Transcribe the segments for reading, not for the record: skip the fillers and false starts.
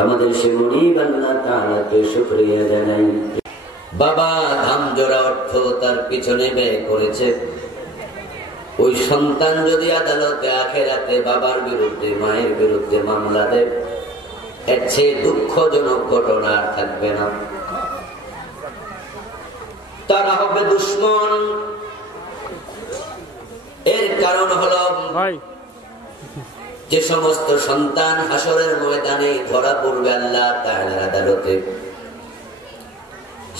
আমাদের সে মুনিব আল্লাহ তাআলাকে শুকরিয়া জানাই। বাবা ধাম জোড়া অর্থ তার পিছনে ব্যয় করেছে। ওই সন্তান যদি আদালতে আখেরাতে বাবার বিরুদ্ধে মায়ের বিরুদ্ধে মামলা দেয়, এর চেয়ে দুঃখজনক ঘটনা আর থাকবে না। তারা হবে দুশ্মন। এর কারণ হলো যে সমস্ত সন্তান হাসরের ময়দানে ধরা পড়বে আল্লাহ তাআলার আদালতে,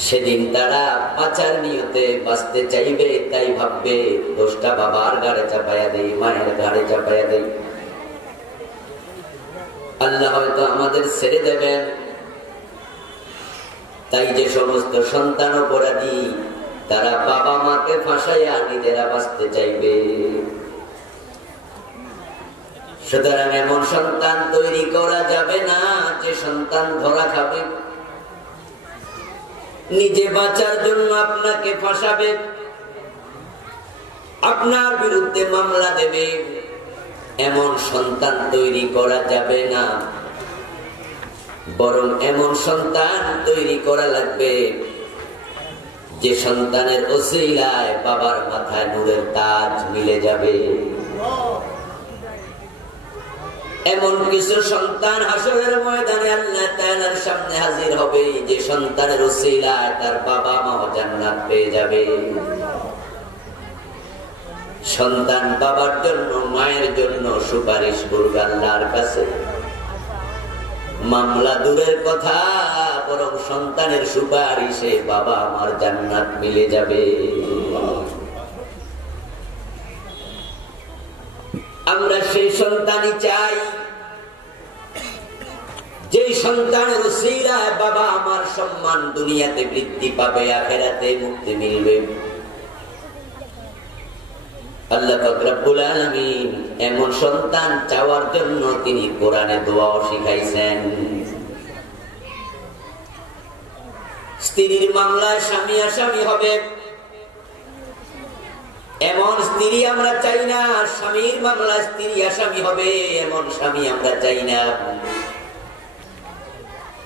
সেদিন তারা বাঁচার নিয়তে বাঁচতে চাইবে, তাই ভাববে দোষটা বাবার ঘাড়ে চাপাইয়া দেই, মায়ের ঘাড়ে চাপাইয়া দেই। আল্লাহ হয়তো আমাদের ছেড়ে দেবেন, তাই যে সমস্ত সন্তান অপরাধী তারা বাবা মাকে ফাঁসাইয়া নিজেরা বাঁচতে চাইবে। সুতরাং এমন সন্তান তৈরি করা যাবে না যে সন্তান ধরা খাবে, নিজে বাঁচার জন্য আপনাকে ফাঁসাবে, আপনার বিরুদ্ধে মামলা দেবে। এমন সন্তান তৈরি করা যাবে না, বরং এমন সন্তান তৈরি করা লাগবে যে সন্তানের ওসিলায় বাবার মাথায় নূরের তাজ মিলে যাবে। এমন কিছু সন্তান হাসরের ময়দানে আল্লাহ তাআলার সামনে হাজির হবে যে সন্তানের ওসিলায় তার বাবা মা জান্নাত পেয়ে যাবে। সন্তান বাবার জন্য মায়ের জন্য সুপারিশ করবে আল্লাহর কাছে। মামলা দূরের কথা, বরং সন্তানের সুপারিশে বাবা আমার জান্নাত মিলে যাবে। আমরা সেই সন্তানই চাই যে সন্তানের ওসিলায় বাবা আমার সম্মান দুনিয়াতে বৃদ্ধি পাবে, আখিরাতে মুক্তি মিলবে। আল্লাহ পাক রব্বুল আলামিন এমন সন্তান চাওয়ার জন্য তিনি কোরআনে দোয়াও শিখাইছেন। স্ত্রীর মামলায় স্বামী আসামি হবে, এমন স্ত্রী আমরা চাই না। স্বামীর মামলায় স্ত্রী আসামি হবে, এমন স্বামী আমরা চাই না।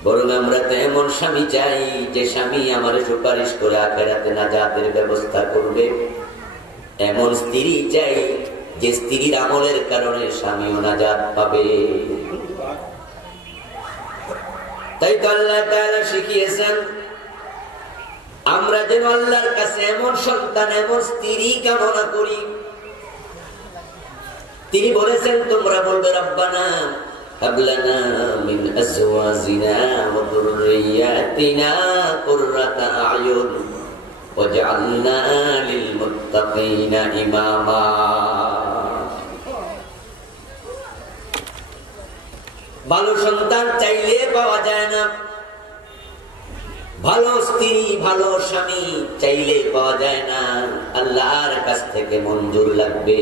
বরং আমরা তো এমন স্বামী চাই যে স্বামী আমার সুপারিশ করে আখিরাতে নাজাতের ব্যবস্থা করবে। এমন স্ত্রী চাই যে স্ত্রীর আমলের কারণে স্বামীও নাজাত পাবে। তাই তো আল্লাহ তাআলা শিখিয়েছেন আমরা যেন আল্লাহর কাছে এমন সন্তান এমন স্ত্রী কামনা করি। তিনি বলেছেন তোমরা বলবে রব্বানা হাব লানা মিন আজওয়াজিনা ওয়া যুররিয়াতিনা কুররাতা আয়ুন ওয়াজআলনা লিল মুত্তাকিনা ইমামা। ভালো সন্তান চাইলে পাওয়া যায় না, ভালো স্ত্রী ভালো স্বামী চাইলে পাওয়া যায় না, আল্লাহর কাছ থেকে মঞ্জুর লাগবে।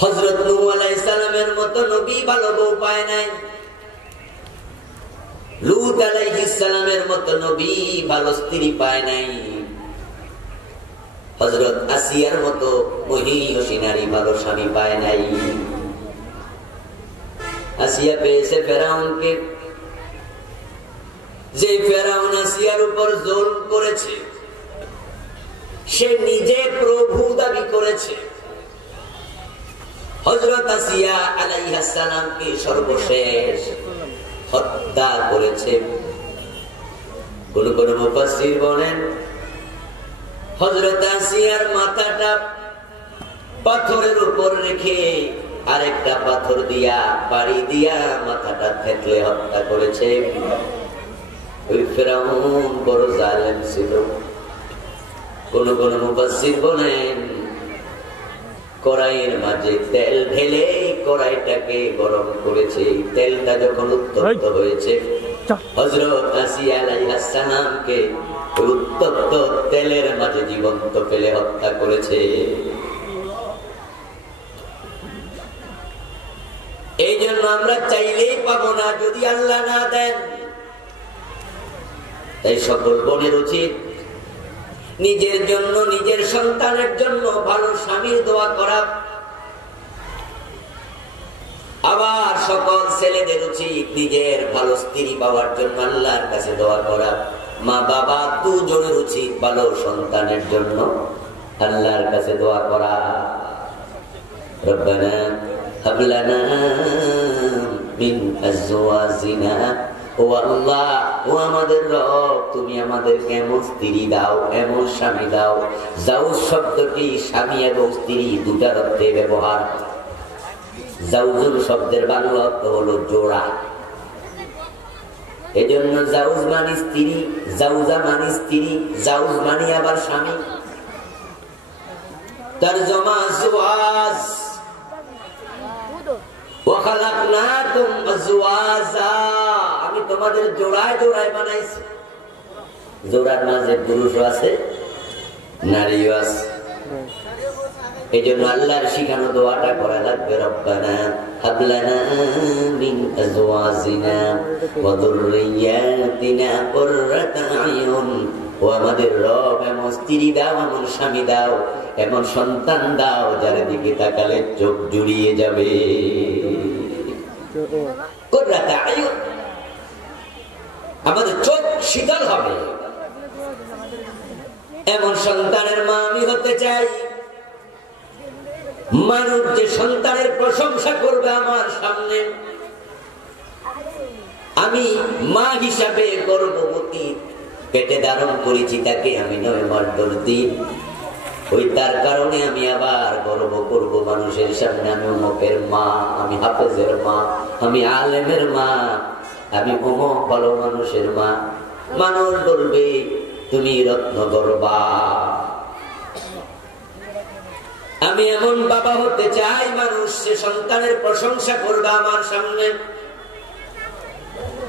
হযরত নূহ আলাইহিস সালামের মতো নবী ভালো বউ পায় নাই, লূত আলাইহিস সালামের মতো নবী ভালো স্ত্রী পায় নাই, হযরত আসিয়ার মতো মহিয়সী নারী ভালো স্বামী পায় নাই। আসিয়া পেয়েছে ফেরাউনকে, যে ফেরাউন আসিয়ার উপর জুলম করেছে, সে নিজে প্রভু দাবি করেছে। হযরত আসিয়া আলাইহিস সালামকে সর্বশেষ হত্যা করেছে। কোন কোন মুফাসসির বলেন হযরত আসিয়ার মাথাটা পাথরের উপর রেখে আরেকটা পাথর দিয়া বাড়ি দিয়া মাথাটা থেতলে হত্যা করেছে। ওই ফেরাউন বড় জালেম ছিল। কোন কোন মুফাসসির বলেন কড়াইয়ের মাঝে তেল ঢেলে কড়াইটাকে গরম করেছে, তেলটা যখন উত্তপ্ত হয়েছে হযরত আসিয়া আলাইহিস সালামকে উত্তপ্ত তেলের মাঝে জীবন্ত ফেলে হত্যা করেছে। এই জন্য আমরা চাইলেই পাবো না যদি আল্লাহ না দেন। তাই সকল বোনের উচিত নিজের জন্য নিজের সন্তানের জন্য ভালো স্বামীর দোয়া করা। আবার সকল ছেলেদের উচিত নিজের ভালো স্ত্রী পাওয়ার জন্য আল্লাহর কাছে দোয়া করা। মা বাবা দুজনের উচিত ভালো সন্তানের জন্য আল্লাহর কাছে দোয়া করা। রব্বানা হাব লানা মিন আজওয়াজিনা, ও আল্লাহ, ও আমাদের রব, তুমি আমাদেরকে এমন স্ত্রী দাও, এমন স্বামী দাও। জাউজ শব্দটি স্বামী এবং স্ত্রী দুটার অর্থে ব্যবহার। জাউজুল শব্দের বাংলা অর্থ হলো জোড়া। এজন্য জাউজ মানে স্ত্রী, জাউজা মানে স্ত্রী, জাউজ মানে আবার স্বামী। তরজমা জওয়াজ। ওয়া খালাকনাকুম আজওয়াজা, আমি তোমাদের জোড়ায় জোড়ায় বানাইছি। জোড়ার মাঝে পুরুষও আছে, নারীও আছে। এই জন্য আল্লাহর শিখানো দোয়াটা করা লাগবে। রব্বানা হাব লানা মিন আজওয়াজিনা ওয়া যুররিয়াতিনা কুররাতা আয়ুন, ও আমাদের রব, এমন স্ত্রী দাও, এমন স্বামী দাও, এমন সন্তান দাও যার দিকে তাকালে চোখ জুড়িয়ে যাবে। কুররাতা আয়ুন, আমাদের চোখ শীতল হবে। এমন সন্তানের মা আমি হতে চাই। মানুষ যে সন্তানের প্রশংসা করবে আমার সামনে, আমি মা হিসাবে গর্ভবতী, পেটে ধারণ করেছি তাকে আমি 9 মাস 10 দিন। ওই তার কারণে আমি আবার গর্ব করব মানুষের সামনে, আমি অমুকের মা, আমি হাফেজের মা, আমি আলেমের মা, আমি অমুক ভালো মানুষের মা। মানুষ বলবে তুমি রত্ন গর্বা। আমি এমন বাবা হতে চাই, মানুষ সে সন্তানের প্রশংসা করবে আমার সামনে,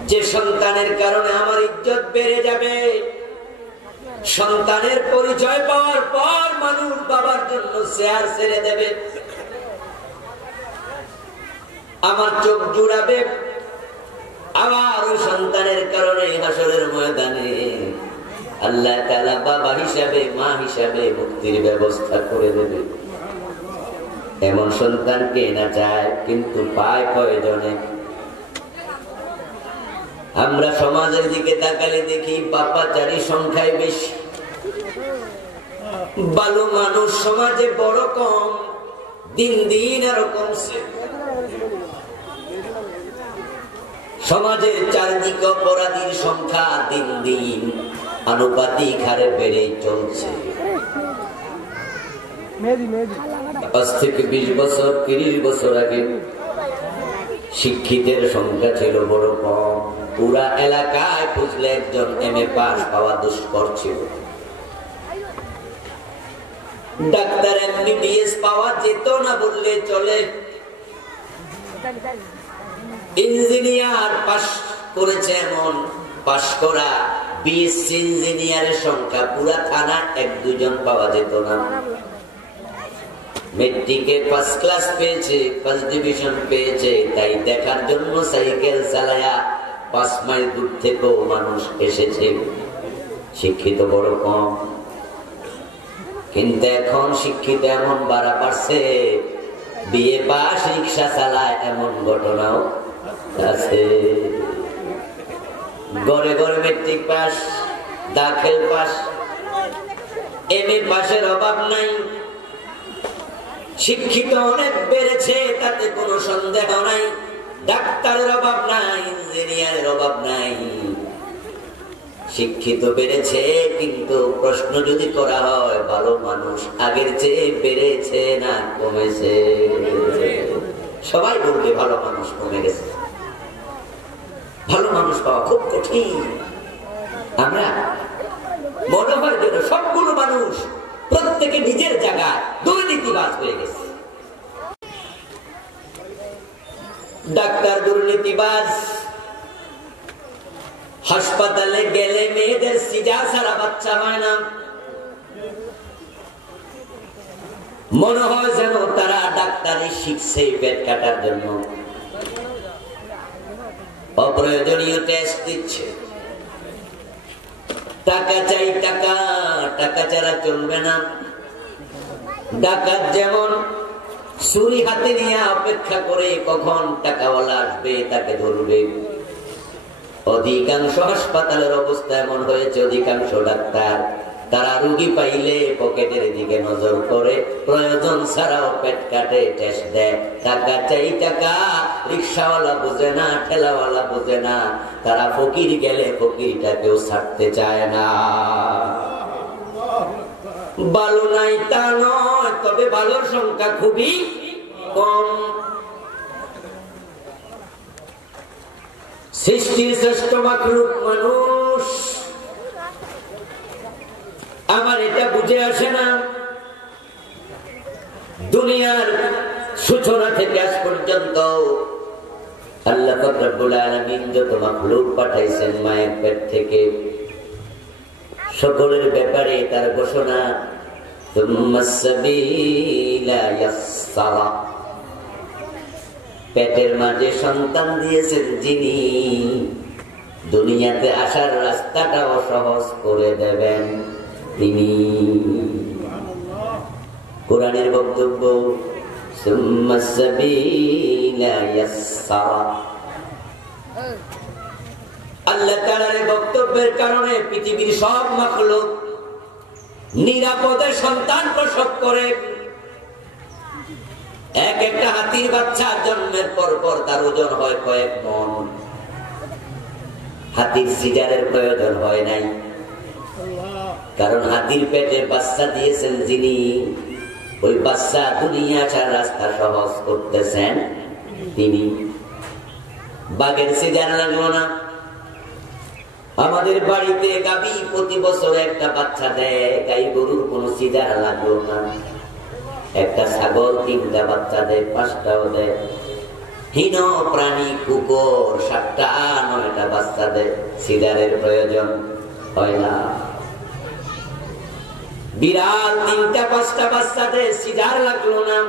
যে সন্তানের কারণে আমার ইজ্জত বেড়ে যাবে। সন্তানের পরিচয় পাওয়ার পর মানুষ বাবার জন্য চেয়ার ছেড়ে দেবে, আমার চোখ জুড়াবে। আবার ওই সন্তানের কারণে হাসরের ময়দানে আল্লাহ তাআলা বাবা হিসাবে, মা হিসাবে মুক্তির ব্যবস্থা করে দেবে। এমন সন্তানকে না চায়, কিন্তু পায় কয়জনে? আমরা সমাজের দিকে তাকালে দেখি পাপাচারী সংখ্যায় বেশি, ভালো মানুষ সমাজে বড় কম, দিন দিন আরো কমছে। সমাজের চারদিকে অপরাধীর সংখ্যা দিন দিন আনুপাতিক হারে বেড়ে চলছে। আজ থেকে 20 বছর 30 বছর আগে শিক্ষিতের সংখ্যা ছিল বড় কম। পুরা এলাকায় খুঁজলে একজন MA পাস পাওয়া দুষ্কর ছিল। ডাক্তার MBBS পাওয়া যেত না বললে চলে। ইঞ্জিনিয়ার পাস করেছে এমন পাস করা BSc ইঞ্জিনিয়ারের সংখ্যা পুরা থানা 1-2 জন পাওয়া যেত না। মেট্রিকে ফার্স্ট ক্লাস পেয়েছে, ফার্স্ট ডিভিশন পেয়েছে, তাই দেখার জন্য সাইকেল চালায়া 5 মাইল দূর থেকেও মানুষ এসেছে। শিক্ষিত বড় কম, কিন্তু এখন শিক্ষিত এমন বাড়া পারছে, বিএ পাস রিক্সা চালায় এমন ঘটনাও আছে। ঘরে ঘরে মেট্রিক পাস, দাখিল পাস, MA পাসের অভাব নাই। শিক্ষিত অনেক বেড়েছে, তাতে কোনো সন্দেহ নাই। ডাক্তারের অভাব নাই, ইঞ্জিনিয়ারের অভাব নাই। শিক্ষিত বেড়েছে, কিন্তু প্রশ্ন যদি করা হয় ভালো মানুষ আগের চেয়ে বেড়েছে না কমেছে? সবাই বলবে ভালো মানুষ কমে গেছে। ভালো মানুষ পাওয়া খুব কঠিন। আমরা মনে হয় যেন সবগুলো মানুষ প্রত্যেকে নিজের জায়গায় দুর্নীতিবাজ হয়ে গেছে। ডাক্তার দুর্নীতিবাজ, হাসপাতালে গেলে মেয়েদের সিজার ছাড়া বাচ্চা হয় না। মনে হয় যেন তারা ডাক্তারি শিখছে পেট কাটার জন্য। অপ্রয়োজনীয় টেস্ট দিচ্ছে। টাকা চাই, টাকা, টাকা ছাড়া চলবে না। ডাকাত যেমন ছুরি হাতে নিয়ে অপেক্ষা করে কখন টাকাওয়ালা আসবে তাকে ধরবে। অধিকাংশ হাসপাতালের অবস্থা এমন হয়েছে, অধিকাংশ ডাক্তার তারা রোগী পাইলে পকেটের দিকে নজর করে, প্রয়োজন ছাড়াও পেট কাটে, টেস্ট দেয়, টাকা চাই টাকা। রিক্সাওয়ালা বোঝে না, ঠেলাওয়ালা বোঝে না, তারা ফকির গেলে ফকিরটাকেও ছাড়তে চায় না। ভালো নাই তা নয়, তবে ভালোর সংখ্যা খুবই কম। সৃষ্টির শ্রেষ্ঠ মাখলুক মানুষ। আমার এটা বুঝে আসে না, দুনিয়ার সূচনা থেকে আজ পর্যন্ত আল্লাহ পাক রব্বুল আলামিন যত মাখলুক পাঠাইছেন মায়ের পেট থেকে, সকলের ব্যাপারে তার ঘোষণা পেটের মাঝে সন্তান দিয়েছেন যিনি, দুনিয়াতে আসার রাস্তাটাও সহজ করে দেবেন তিনি। কোরআনের বক্তব্য আল্লাহ তাআলার বক্তব্যের কারণে পৃথিবীর সব মাখলুক নিরাপদে সন্তান প্রসব করে। এক একটা হাতির বাচ্চা জন্মের পর পর তার ওজন হয় কয়েক মণ। হাতির সিজারের প্রয়োজন হয় নাই, কারণ হাতির পেটে বাচ্চা দিয়েছেন যিনি, ওই বাচ্চা দুনিয়া আসার রাস্তা সহজ করতেছেন তিনি। বাঘের সিজার লাগলো না। আমাদের বাড়িতে গাভী প্রতি বছর একটা বাচ্চা দেয়, গাই গরুর কোন সিজার লাগলো না। একটা ছাগল 3টা বাচ্চা দেয়, 5টাও দেয়। হীন প্রাণী কুকুর 7টা 9টা বাচ্চা দেয়, সিজারের প্রয়োজন হয় না। বিড়াল 3টা 5টা বাচ্চা দেয়, সিজার লাগলো না।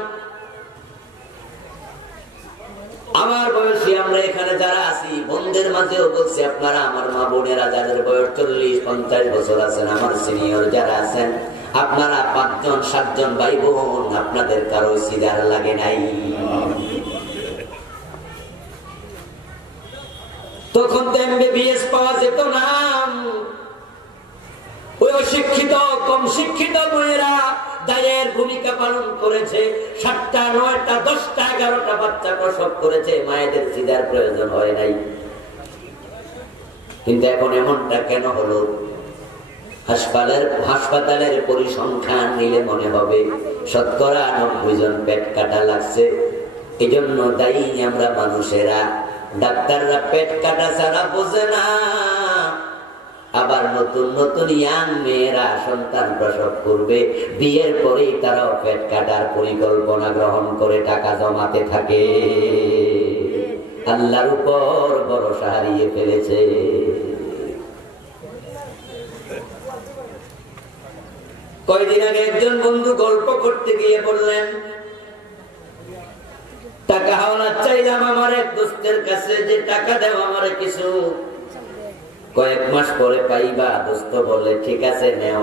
আমার বয়সী আমরা এখানে যারা আছি, বোনদের মাঝেও বলছি, আপনারা আমার মা বোনেরা যাদের বয়স 40-50 বছর আছেন, আমার সিনিয়র যারা আছেন, আপনারা 5 জন 7 জন ভাই বোন, আপনাদের কারো সিজার লাগে নাই। তখন তো MBBS পাওয়া যেত না। ওই অশিক্ষিত কম শিক্ষিত মেয়েরা দায়ের ভূমিকা পালন করেছে, 7টা 9টা 10টা 11টা বাচ্চা প্রসব করেছে, মায়েদের সিজার প্রয়োজন হয় নাই। কিন্তু এখন এমনটা কেন হলো? হাসপাতালের পরিসংখ্যান নিলে মনে হবে 90 জন পেট কাটা লাগছে। এই জন্য দায়ী আমরা মানুষেরা। ডাক্তাররা পেট কাটা ছাড়া বোঝে না। আবার নতুন নতুন ইয়াং মেয়েরা সন্তান প্রসব করবে, বিয়ের পরেই তারাও পেট কাটার পরিকল্পনা গ্রহণ করে টাকা জমাতে থাকে। আল্লাহর উপর ভরসা হারিয়ে ফেলেছে। কয়দিন আগে একজন বন্ধু গল্প করতে গিয়ে বললেন, টাকা হাওলা চাইলাম আমার এক দোস্তের কাছে যে টাকা দেও আমারে কিছু, কয়েক মাস পরে পাইবা। দোস্ত বলে ঠিক আছে নেও,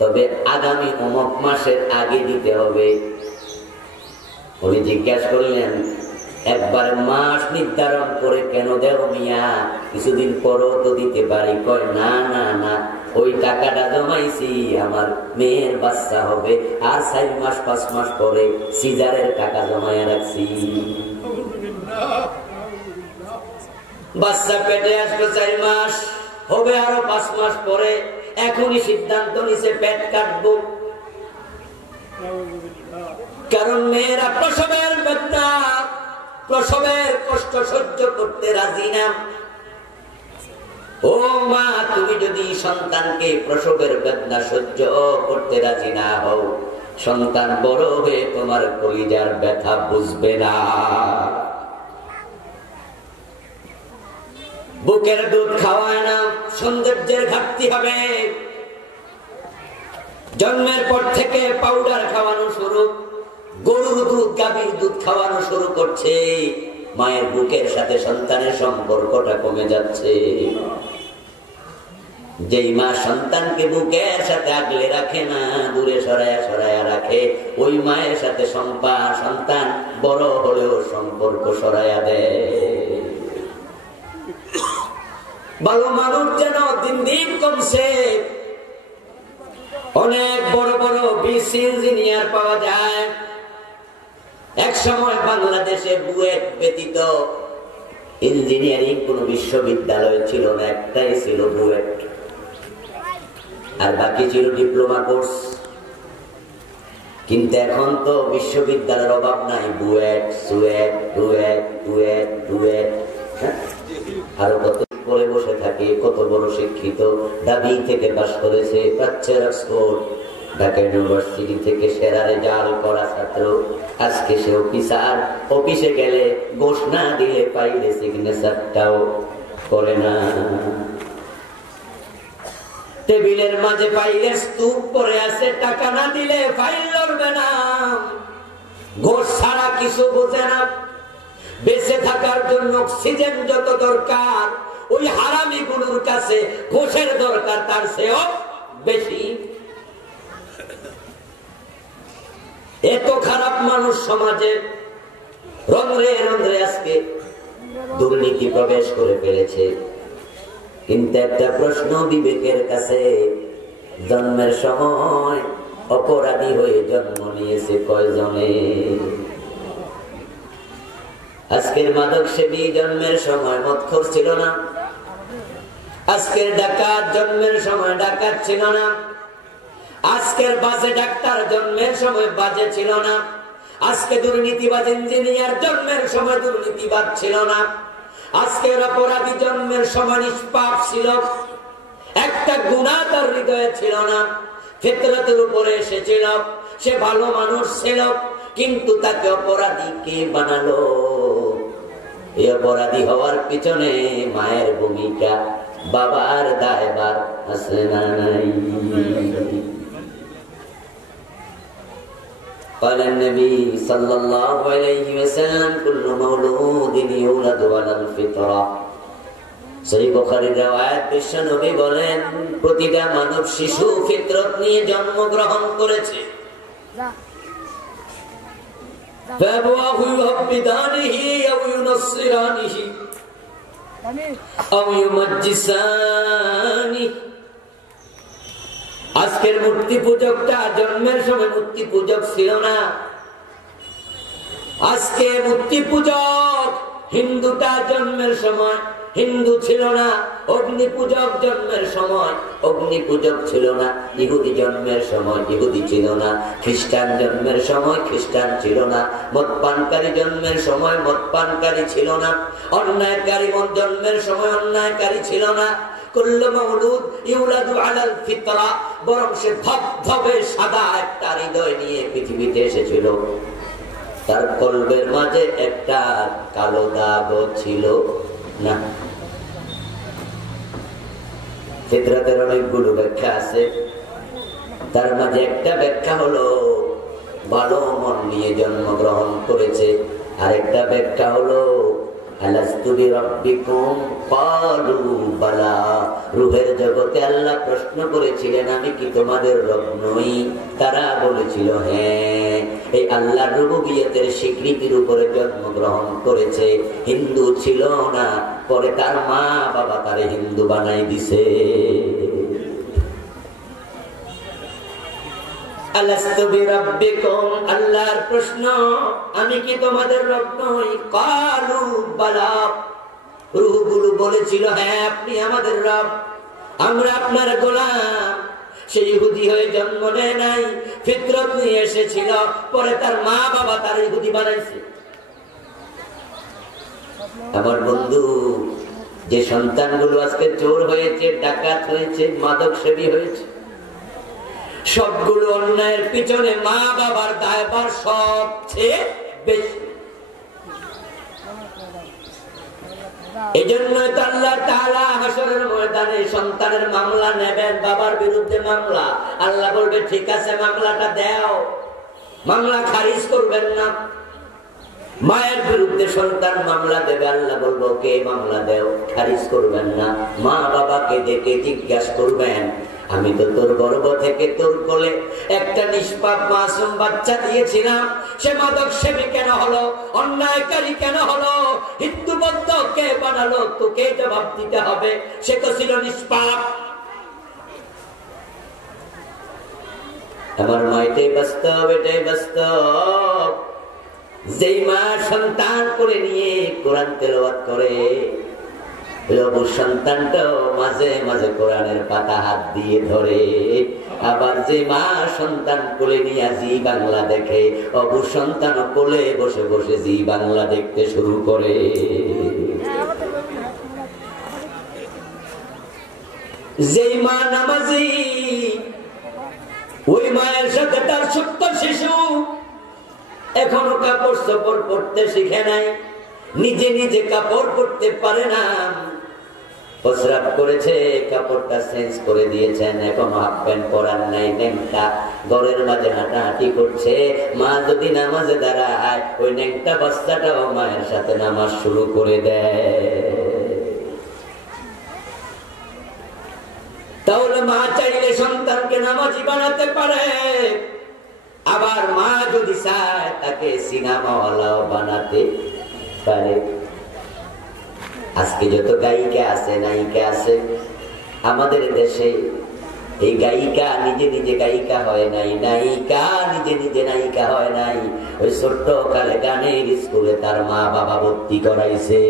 তবে আগামী অমুক মাসের আগে দিতে হবে। উনি জিজ্ঞাসা করলেন, একবার মাস নির্ধারণ করে কেন দেও মিয়া, কিছুদিন পরও তো দিতে পারি। কয় না না না, ওই টাকাটা জমাইছি আমার মেয়ের বাচ্চা হবে, আর 4 মাস 5 মাস পরে সিজারের টাকা জমাইয়া রাখছি। বাচ্চা পেটে আসবে 4 মাস, হবে আরো 5 মাস পরে। এখনই সিদ্ধান্ত নিছে পেট কাটবো, কারণ মেয়েরা প্রসবের বেদনা, প্রসবের কষ্ট সহ্য করতে রাজি না। ও মা, তুমি যদি সন্তানকে প্রসবের বেদনা সহ্য করতে রাজি না হও, সন্তান বড় হয়ে তোমার কলিজার ব্যথা বুঝবে না। বুকের দুধ খাওয়ায় না, সৌন্দর্যের ঘাটতি হবে। জন্মের পর থেকে পাউডার খাওয়ানো শুরু, গরুর দুধ গাভীর দুধ খাওয়ানো শুরু করছে। মায়ের বুকের সাথে সন্তানের সম্পর্কটা কমে যাচ্ছে। যেই মা সন্তানকে বুকের সাথে আগলে রাখে না, দূরে সরায়া সরায়া রাখে, ওই মায়ের সাথে সন্তান বড় হলেও সম্পর্ক সরায়া দেয়। ভালো মানুষ যেন দিন দিন কমছে। অনেক বড় বড় বিসি ইঞ্জিনিয়ার পাওয়া যায়। এক সময় বাংলাদেশে বুয়েট ব্যতীত ইঞ্জিনিয়ারিং কোন বিশ্ববিদ্যালয় ছিল না, একটাই ছিল বুয়েট, আর বাকি ছিল ডিপ্লোমা কোর্স। কিন্তু এখন তো বিশ্ববিদ্যালয়ের অভাব নাই, BUET, suit, duet, duet, duet, আরো কত পরে বসে থাকে। কত বড় শিক্ষিত, দাবি থেকে পাশ করেছে, পাচ্ছে অক্সফোর্ড, ঢাকা ইউনিভার্সিটি থেকে সেরা রেজাল্ট করা ছাত্র। আজকে সে অফিসার, অফিসে গেলে ঘোষ না দিলে পাইলে সিগনেচারটাও করে না। টেবিলের মাঝে ফাইলের স্তূপ পড়ে আছে, টাকা না দিলে ফাইল লড়বে না। ঘোষ ছাড়া কিছু বোঝে না। বেঁচে থাকার জন্য অক্সিজেন যত দরকার, ওই হারামি গুলোর কাছে ঘোষের দরকার তার চেয়েও বেশি। এত খারাপ মানুষ সমাজে, রন্ধ্রে রন্ধ্রে আজকে দুর্নীতি প্রবেশ করে ফেলেছে। কিন্তু একটা প্রশ্ন বিবেকের কাছে, জন্মের সময় অপরাধী হয়ে জন্ম নিয়েছে কয়জনে? আজকের মাদক সেবী জন্মের সময় মদখোর ছিল না। আজকের ডাকাত জন্মের সময় ডাকাত ছিল না। আজকের বাজে ডাক্তার জন্মের সময় বাজে ছিল না। আজকে দুর্নীতিবাজ ইঞ্জিনিয়ার জন্মের সময় দুর্নীতিবাদ ছিল না। আজকের অপরাধী জন্মের সময় নিষ্পাপ ছিল। একটা গুনাহ তার হৃদয়ে ছিল না, ফিতরতের উপরে এসেছিল। সে ভালো মানুষ ছিল, কিন্তু তাকে অপরাধী কে বানালো? এই অপরাধী হওয়ার পিছনে মায়ের ভূমিকা, বাবার দায়ভার আছে না নাই? قال النبي صلى الله عليه وسلم كل مولود يولد على الفطرة। সহিহ বুখারীর riwayat, বিশ্বনবী বলেন, প্রতিটা মানব শিশু ফিতরত নিয়ে জন্মগ্রহণ করেছে। فأبواه يهودانه أو ينصرانه أو يمجسانه। আজকের মূর্তি পূজকটা জন্মের সময় মূর্তি পূজক ছিল না। আজকে মূর্তি পূজক হিন্দুটা জন্মের সময় হিন্দু ছিল না। অগ্নি পূজক জন্মের সময় অগ্নি পূজক ছিল না। ইহুদি জন্মের সময় ইহুদি ছিল না। খ্রিস্টান জন্মের সময় খ্রিস্টান ছিল না। মদপানকারী জন্মের সময় মদপানকারী ছিল না। অন্যায়কারী জন্মের সময় অন্যায়কারী ছিল না। কুল্লু মাউলুদ ইউলাদু আলাল ফিতরা, বরং সে ধবধবে সাদা একটা হৃদয় নিয়ে পৃথিবীতে এসেছিল। তার কলবের মাঝে একটা কালো দাগ ছিল না। ফিতরাতের অনেকগুলো ব্যাখ্যা আছে, তার মাঝে একটা ব্যাখ্যা হলো ভালো মন নিয়ে জন্মগ্রহণ করেছে। আর একটা ব্যাখ্যা হলো আলাস্তু বিরাব্বিকুম ক্বালু বালা, রূহের জগতে আল্লাহ প্রশ্ন করেছিলেন, আমি কি তোমাদের রব নই? তারা বলেছিল হ্যাঁ। এই আল্লাহর রুবুবিয়তের স্বীকৃতির উপরে জন্মগ্রহণ করেছে। হিন্দু ছিল না, পরে তার মা বাবা তারে হিন্দু বানাই দিছে। আলাস্তু বিরাব্বিকুম, আল্লাহর প্রশ্ন, আমি কি তোমাদের রব নই? ক্বালু বালা, রূহগুলো বলেছিল হ্যাঁ আপনি আমাদের রব, আমরা আপনার গোলাম। সে ইহুদি হয়ে জন্ম নেয় নাই, ফিতরত নিয়ে এসেছিল, পরে তার মা বাবা তার ইহুদি বানাইছে। আমার বন্ধু, যে সন্তানগুলো আজকে চোর হয়েছে, ডাকাত হয়েছে, মাদক সেবী হয়েছে, সবগুলো অন্যায়ের পিছনে মা বাবার দায়ভার সবচেয়ে বেশি। এই জন্যই তো আল্লাহ তাআলা হাশরের ময়দানে সন্তানের মামলা নেবেন, বাবার বিরুদ্ধে মামলা। আল্লাহ বলবে ঠিক আছে মামলাটা দাও, মামলা খারিজ করবেন না। মায়ের বিরুদ্ধে সন্তান মামলা দেবে, আল্লাহ বলবো কে মামলা দেও, খারিজ করবেন না। মা বাবাকে ডেকে জিজ্ঞাসা করবেন, আমি তো তোর গর্ভ থেকে তোর কোলে একটা নিষ্পাপ মাসুম বাচ্চা দিয়েছিলাম, সে মাদক সেবী কেন হলো, অন্যায়কারী কেন হলো, হিন্দু বৌদ্ধ কে বানালো, তোকে জবাব দিতে হবে। সে তো ছিল নিষ্পাপ। আমার মা এটাই বাস্তব, এটাই বাস্তব। যেই মা সন্তান করে নিয়ে কোরআন তেলাওয়াত করে, অবু সন্তানটাও মাঝে মাঝে কোরআনের পাতা হাত দিয়ে ধরে। আবার যে মা সন্তান কোলে নিয়ে জি বাংলা দেখে, অবু সন্তান কোলে বসে বসে জি বাংলা দেখতে শুরু করে। যেই মা নামাজি, ওই মায়ের সাথে তার ছোট্ট শিশু এখনো কাপড় চোপড় পরতে শিখে নাই, নিজে নিজে কাপড় পরতে পারে না। প্রস্রাব করেছে, কাপড়টা চেঞ্জ করে দিয়েছেন, এখনো হাফ প্যান্ট পরার নাই, ন্যাংটা ঘরের মাঝে হাঁটাহাঁটি করছে। মা যদি নামাজে দাঁড়ায়, ওই ন্যাংটা বাচ্চাটাও মায়ের সাথে নামাজ শুরু করে দেয়। তাহলে মা চাইলে সন্তানকে নামাজি বানাতে পারে, আবার মা যদি চায় তাকে সিনেমাওয়ালাও বানাতে পারে। আজকে যত গায়িকা আছে, নায়িকা আছে আমাদের দেশে, এই গায়িকা নিজে নিজে গায়িকা হয় নাই, নায়িকা নিজে নিজে নায়িকা হয় নাই, ওই ছোট্ট কালে গানের স্কুলে তার মা বাবা ভর্তি করাইছে।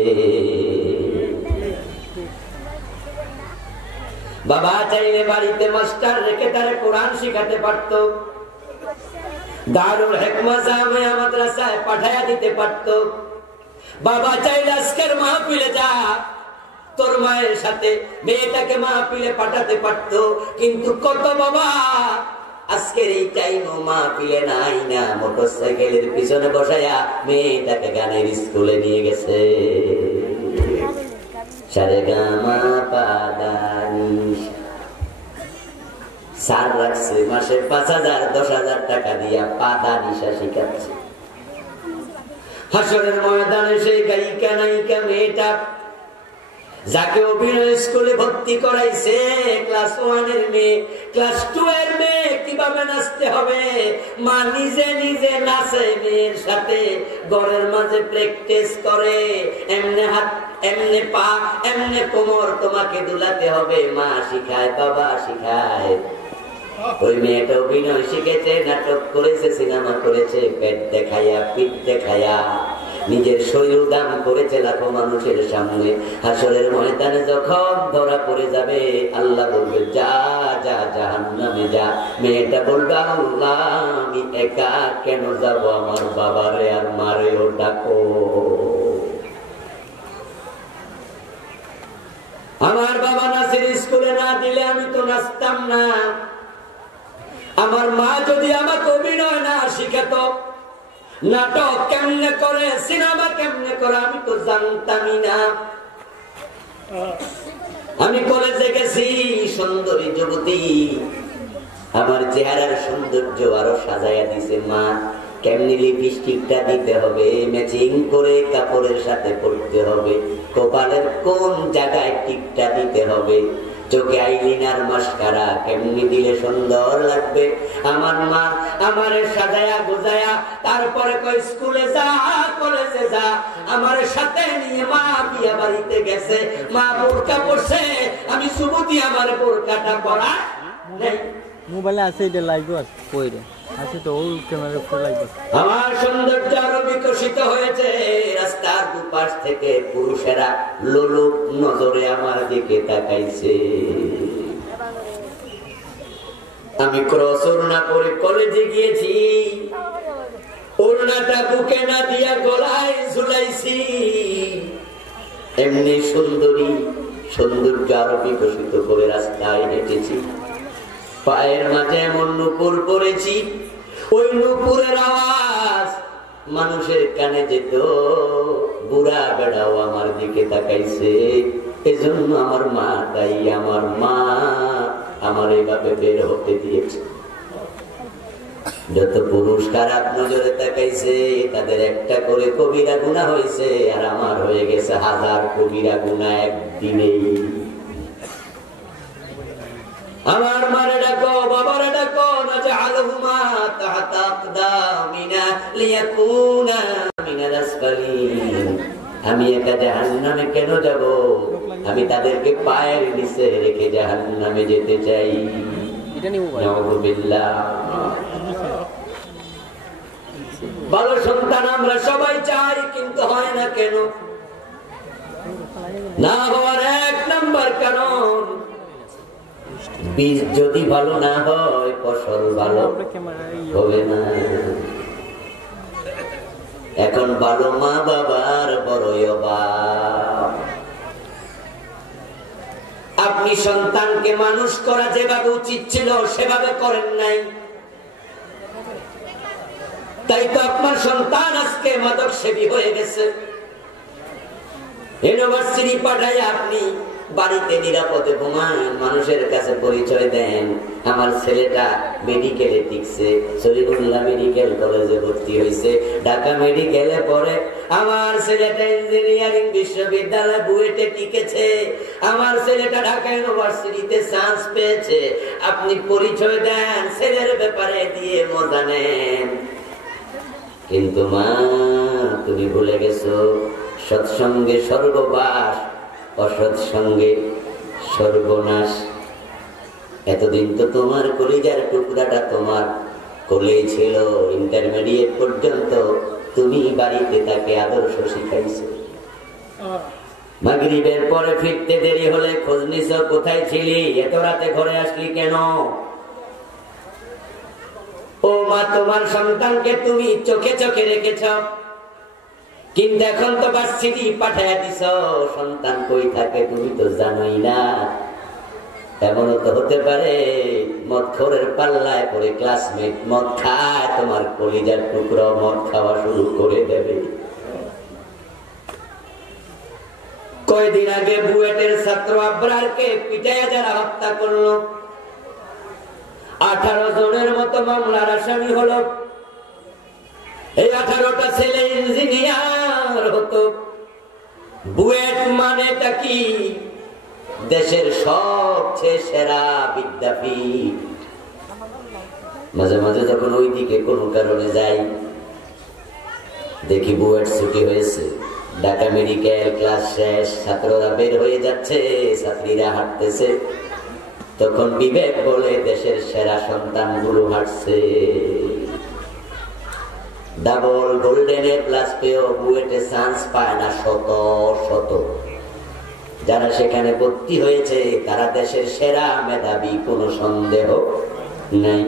বাবা চাইলে বাড়িতে মাস্টার রেখে তারা কোরআন শিখাতে পারত, দারুল হিকমা জামিয়া মাদ্রাসায় পাঠায়া দিতে পারত। বাবা চাইলে আজকের মাহফিলে যা, তোর মায়ের সাথে মেয়েটাকে মাহফিলে পাঠাতে পারত, কিন্তু কত বাবা আজকের এই টাইম মাহফিলে নাই না, মোটরসাইকেলের পিছনে বসায়া মেয়েটাকে গানের স্কুলে নিয়ে গেছে। সারেগামা পাদানি সার রাখছে, মাসে 5,000 10,000 টাকা দিয়া পাদা নিশা শিখাচ্ছে। হাসরের ময়দানে সেই গায়িকা নায়িকা মেয়েটা যাকে অভিনয় স্কুলে ভর্তি করাইছে, ক্লাস 1 এর মেয়ে, ক্লাস 2 এর মেয়ে কিভাবে নাচতে হবে, মা নিজে নিজে নাচে মেয়ের সাথে, ঘরের মাঝে প্র্যাকটিস করে। এমনে হাত, এমনে পা, এমনে কোমর তোমাকে দুলাতে হবে, মা শিখায়, বাবা শিখায়। ওই মেয়েটা অভিনয় শিখেছে, নাটক করেছে, সিনেমা করেছে, পেট দেখাইয়া, পিঠ দেখাইয়া নিজের শরীর দান করেছে লাখো মানুষের সামনে। হাসরের ময়দানে যখন ধরা পড়ে যাবে, আল্লাহ বলবে যা যা জাহান্নামে যা। মেয়েটা বলবে আল্লাহ আমি একা কেন যাব, আমার বাবারে আর মারেও ডাকো। আমার বাবা নাচের স্কুলে না দিলে আমি তো নাচতাম না। আমার মা যদি আমাকে অভিনয় না শিখাতো, নাটক কেমনে করে, সিনেমা কেমনে করে আমি তো জানতামই না। আমি কলেজে গেছি, সুন্দরী যুবতী আমার চেহারার সৌন্দর্য আরো সাজাইয়া দিছে মা। কেমনি লিপস্টিকটা দিতে হবে, ম্যাচিং করে কাপড়ের সাথে পরতে হবে, কপালের কোন জায়গায় টিকটা দিতে হবে, চোখে আইলিনার মাস্কারা কেমনি দিলে সুন্দর লাগবে। আমার মা আমারে সাজায়া গোজায়া তারপরে কই স্কুলে যা, কলেজে যা। আমার সাথে নিয়ে মা বিয়া বাড়িতে গেছে, মা বোরকা পরছে, আমি সুবুতি আমার বোরকাটা পরা নাই। মোবাইলে আছে, এটা লাইভ আছে, কইরে আছে তো, ওই ক্যামেরা উপর লাইভ আছে। আমার সৌন্দর্য আরো বিকশিত হয়েছে, রাস্তার দুপাশ থেকে পুরুষেরা লোলুপ নজরে আমার দিকে তাকাইছে। আমি ক্রস ওড়না পরে কলেজে গিয়েছি, ওড়নাটা বুকে না দিয়া গলায় ঝুলাইছি। এমনি সুন্দরী সৌন্দর্য আরো বিকশিত করে রাস্তায় হেঁটেছি, পায়ের মাঝে এমন নূপুর পরেছি, ওই নূপুরের আওয়াজ মানুষের কানে যেত, বুড়া বেড়াও আমার দিকে তাকাইছে। এজন্য আমার মা তাই আমার মা আমার এইভাবে বের হতে দিয়েছে। যত পুরুষ মানুষ খারাপ নজরে তাকাইছে, তাদের একটা করে কবিরা গুনাহ হয়েছে, আর আমার হয়ে গেছে 1000 কবিরা গুনাহ একদিনেই। আমার মারে ডাকো, বাবারে ডাকো, নাজআলহুমা তাহতা আকদামিনা লিয়াকুনা মিনাল আসফালিন। আমি একা জাহান্নামে কেন যাব? আমি তাদেরকে পায়ের নিচে রেখে জাহান্নামে যেতে চাই। নাউযুবিল্লাহ। ভালো সন্তান আমরা সবাই চাই, কিন্তু হয় না কেন? না হওয়ার এক নাম্বার কারণ, বীজ যদি ভালো না হয় ফসল ভালো হবে না। এখন ভালো মা বাবার বড়ই অভাব। আপনি সন্তানকে মানুষ করা যেভাবে উচিত ছিল সেভাবে করেন নাই, তাই তো আপনার সন্তান আজকে মাদক সেবী হয়ে গেছে। ইউনিভার্সিটি পাঠায় আপনি বাড়িতে নিরাপদে ঘুমান, মানুষের কাছে পরিচয় দেন আমার ছেলেটা মেডিকেলে টিকছে, শরীফুল্লাহ মেডিকেল কলেজে ভর্তি হয়েছে, ঢাকা মেডিকেলে পড়ে, আমার ছেলেটা ইঞ্জিনিয়ারিং বিশ্ববিদ্যালয়ে বুয়েটে টিকেছে, আমার ছেলেটা ঢাকা ইউনিভার্সিটিতে চান্স পেয়েছে। আপনি পরিচয় দেন, ছেলের ব্যাপারে দিয়ে মজা নেন। কিন্তু মা, তুমি ভুলে গেছো সৎসঙ্গে স্বর্গবাস, অসৎসঙ্গে সর্বনাশ। এতদিন তো তোমার কলিজার টুকরাটা তোমার কোলেই ছিল, ইন্টারমিডিয়েট পর্যন্ত তুমি বাড়িতে তাকে আদর্শ শিখাইছো। মাগরিবের পরে ফিরতে দেরি হলে খোঁজ নিছ, কোথায় ছিলি, এত রাতে ঘরে আসলি কেন? ও মা, তোমার সন্তানকে তুমি চোখে চোখে রেখেছ, কিন্তু এখন তো ভার্সিটি পাঠাইয়া দিছ, সন্তান কই থাকে তুমি তো জানোই না। এমনও তো হতে পারে মদখোরের পাল্লায় পরে ক্লাসমেট মদ খায়, তোমার কলিজার টুকরো মদ খাওয়া শুরু করে দেবে। কয়দিন আগে বুয়েটের ছাত্র আবরারকে পিটাইয়া যারা হত্যা করলো, 18 জনের মতো মামলার আসামি হলো। এই 18টা ছেলে ইঞ্জিনিয়ার হতো। বুয়েট মানেটা কি? দেশের সবচেয়ে সেরা বিদ্যাপীঠ। মাঝে মাঝে যখন ওই দিকে কোনো কারণে যাই, দেখি বুয়েট ছুটি হয়েছে, ঢাকা মেডিকেল ক্লাস শেষ, ছাত্ররা বের হয়ে যাচ্ছে, ছাত্রীরা হাঁটতেছে, তখন বিবেক বলে দেশের সেরা সন্তানগুলো হাঁটছে। ডাবল গোল্ডেন এ প্লাস পেয়েও বুয়েটে চান্স পায় না শত শত। যারা সেখানে ভর্তি হয়েছে তারা দেশের সেরা মেধাবী, কোনো সন্দেহ নাই।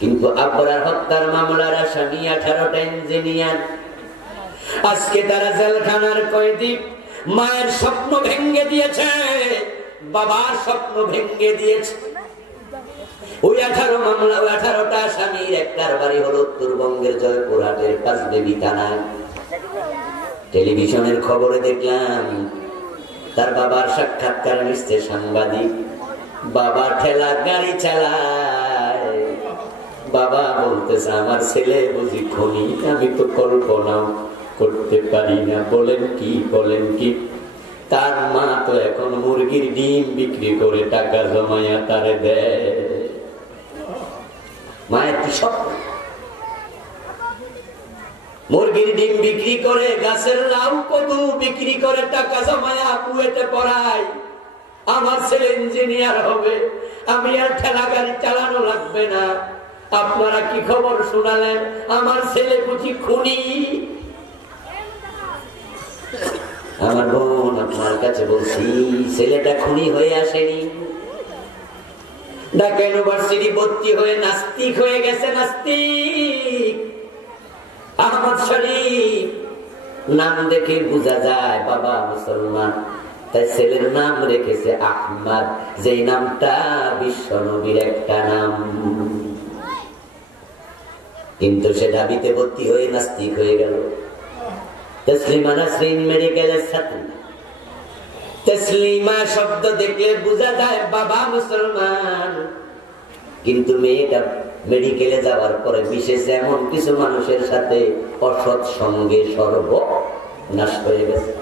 কিন্তু আবরার হত্যার মামলার আসামি 18টা ইঞ্জিনিয়ার, আজকে তারা জেলখানার কয়েদি। মায়ের স্বপ্ন ভেঙে দিয়েছে, বাবার স্বপ্ন ভেঙে দিয়েছে। ওই 18 মামলা, 18টা আসামির একটার বাড়ি হলো উত্তরবঙ্গের জয়পুরহাটের পাঁচবেবি থানায়। টেলিভিশনের খবরে দেখলাম তার বাবার সাক্ষাৎকার নিচ্ছে সাংবাদিক। বাবা ঠেলা গাড়ি চালায়, বাবা বলতেছে আমার ছেলে বুঝি খুনি, আমি তো কল্পনাও করতে পারি না। বলেন কি, বলেন কি? তার মা তো এখন মুরগির ডিম বিক্রি করে টাকা জমাইয়া তারে দেয়। মায়ের কি স্বপ্ন? মুরগির ডিম বিক্রি করে, গাছের লাউ কদু বিক্রি করে টাকা জমায়া বুয়েটে পড়ায়। আমার ছেলে ইঞ্জিনিয়ার হবে, আমি আর ঠেলা গাড়ি চালানো লাগবে না। আপনারা কি খবর শোনালেন? আমার ছেলে বুঝি খুনি। আমার বোন, আপনার কাছে বলছি, ছেলেটা খুনি হয়ে আসেনি। ঢাকা ইউনিভার্সিটি ভর্তি হয়ে নাস্তিক হয়ে গেছে, নাস্তিক। আহমদ শরীফ নাম দেখে বোঝা যায় বাবা মুসলমান, তাই ছেলের নাম রেখেছে আহমদ, যেই নামটা বিশ্ব নবীর একটা নাম। কিন্তু সে ঢাবিতে ভর্তি হয়ে নাস্তিক হয়ে গেল। তসলিমা নাসরিন মেডিকেলের ছাত্রী। তসলিমা শব্দ দেখলে বোঝা যায় বাবা মুসলমান, কিন্তু মেয়েটা মেডিকেলে যাওয়ার পরে বিশেষ এমন কিছু মানুষের সাথে অসৎ সঙ্গে সর্বনাশ হয়ে গেছে।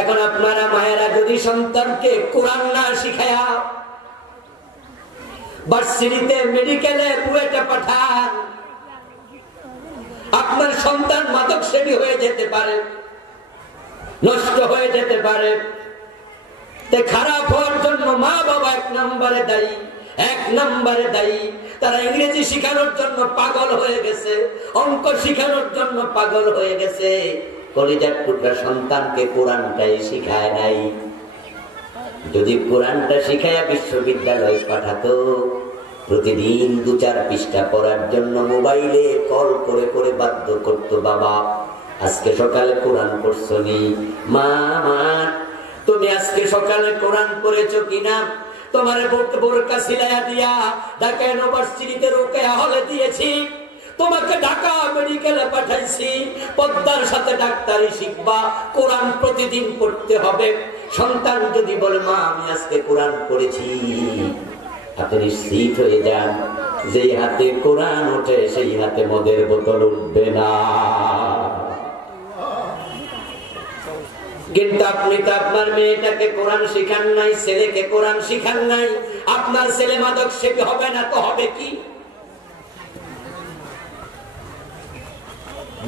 এখন আপনারা মায়েরা যদি সন্তানকে কোরআন না শিখায়া ভার্সিটিতে মেডিকেলে বুয়েটে পাঠান, আপনার সন্তান মাদক সেবী হয়ে যেতে পারে, নষ্ট হয়ে যেতে পারে। খারাপ হওয়ার জন্য মা বাবা এক নম্বরে দায়ী। তারা ইংরেজি শিখানোর জন্য পাগল হয়ে গেছে, অঙ্ক শিখানোর জন্য পাগল হয়ে গেছে। কলিজার টুকরা সন্তানকে কোরআনটাই শিখায় নাই। যদি কোরআনটা শিখায়া বিশ্ববিদ্যালয়ে পাঠাতো, প্রতিদিন 2-4 পৃষ্ঠা পড়ার জন্য মোবাইলে কল করে করে বাধ্য করতো, বাবা আজকে সকালে কোরআন পড়ছো নি, মা তুমি আজকে সকালে কোরআন পড়েছো কিনা, তোমার বোরকা সিলাইয়া দিয়া ঢাকা ইউনিভার্সিটিতে রোকেয়া হলে দিয়েছি, তোমাকে ঢাকা মেডিকেলে পাঠাইছি, পদ্মার সাথে ডাক্তারি শিখবা, কোরআন প্রতিদিন পড়তে হবে। সন্তান যদি বলে মা আমি আজকে কোরআন পড়েছি, আপনি নিশ্চিত হয়ে যান যে হাতে কোরআন ওঠে সেই হাতে মদের বোতল উঠবে না। কিন্তু আপনি তো আপনার মেয়েটাকে কোরআন শিখান নাই, ছেলেকে কোরআন শিখান নাই। আপনার ছেলে মাদক সেবী হবে না তো হবে কি?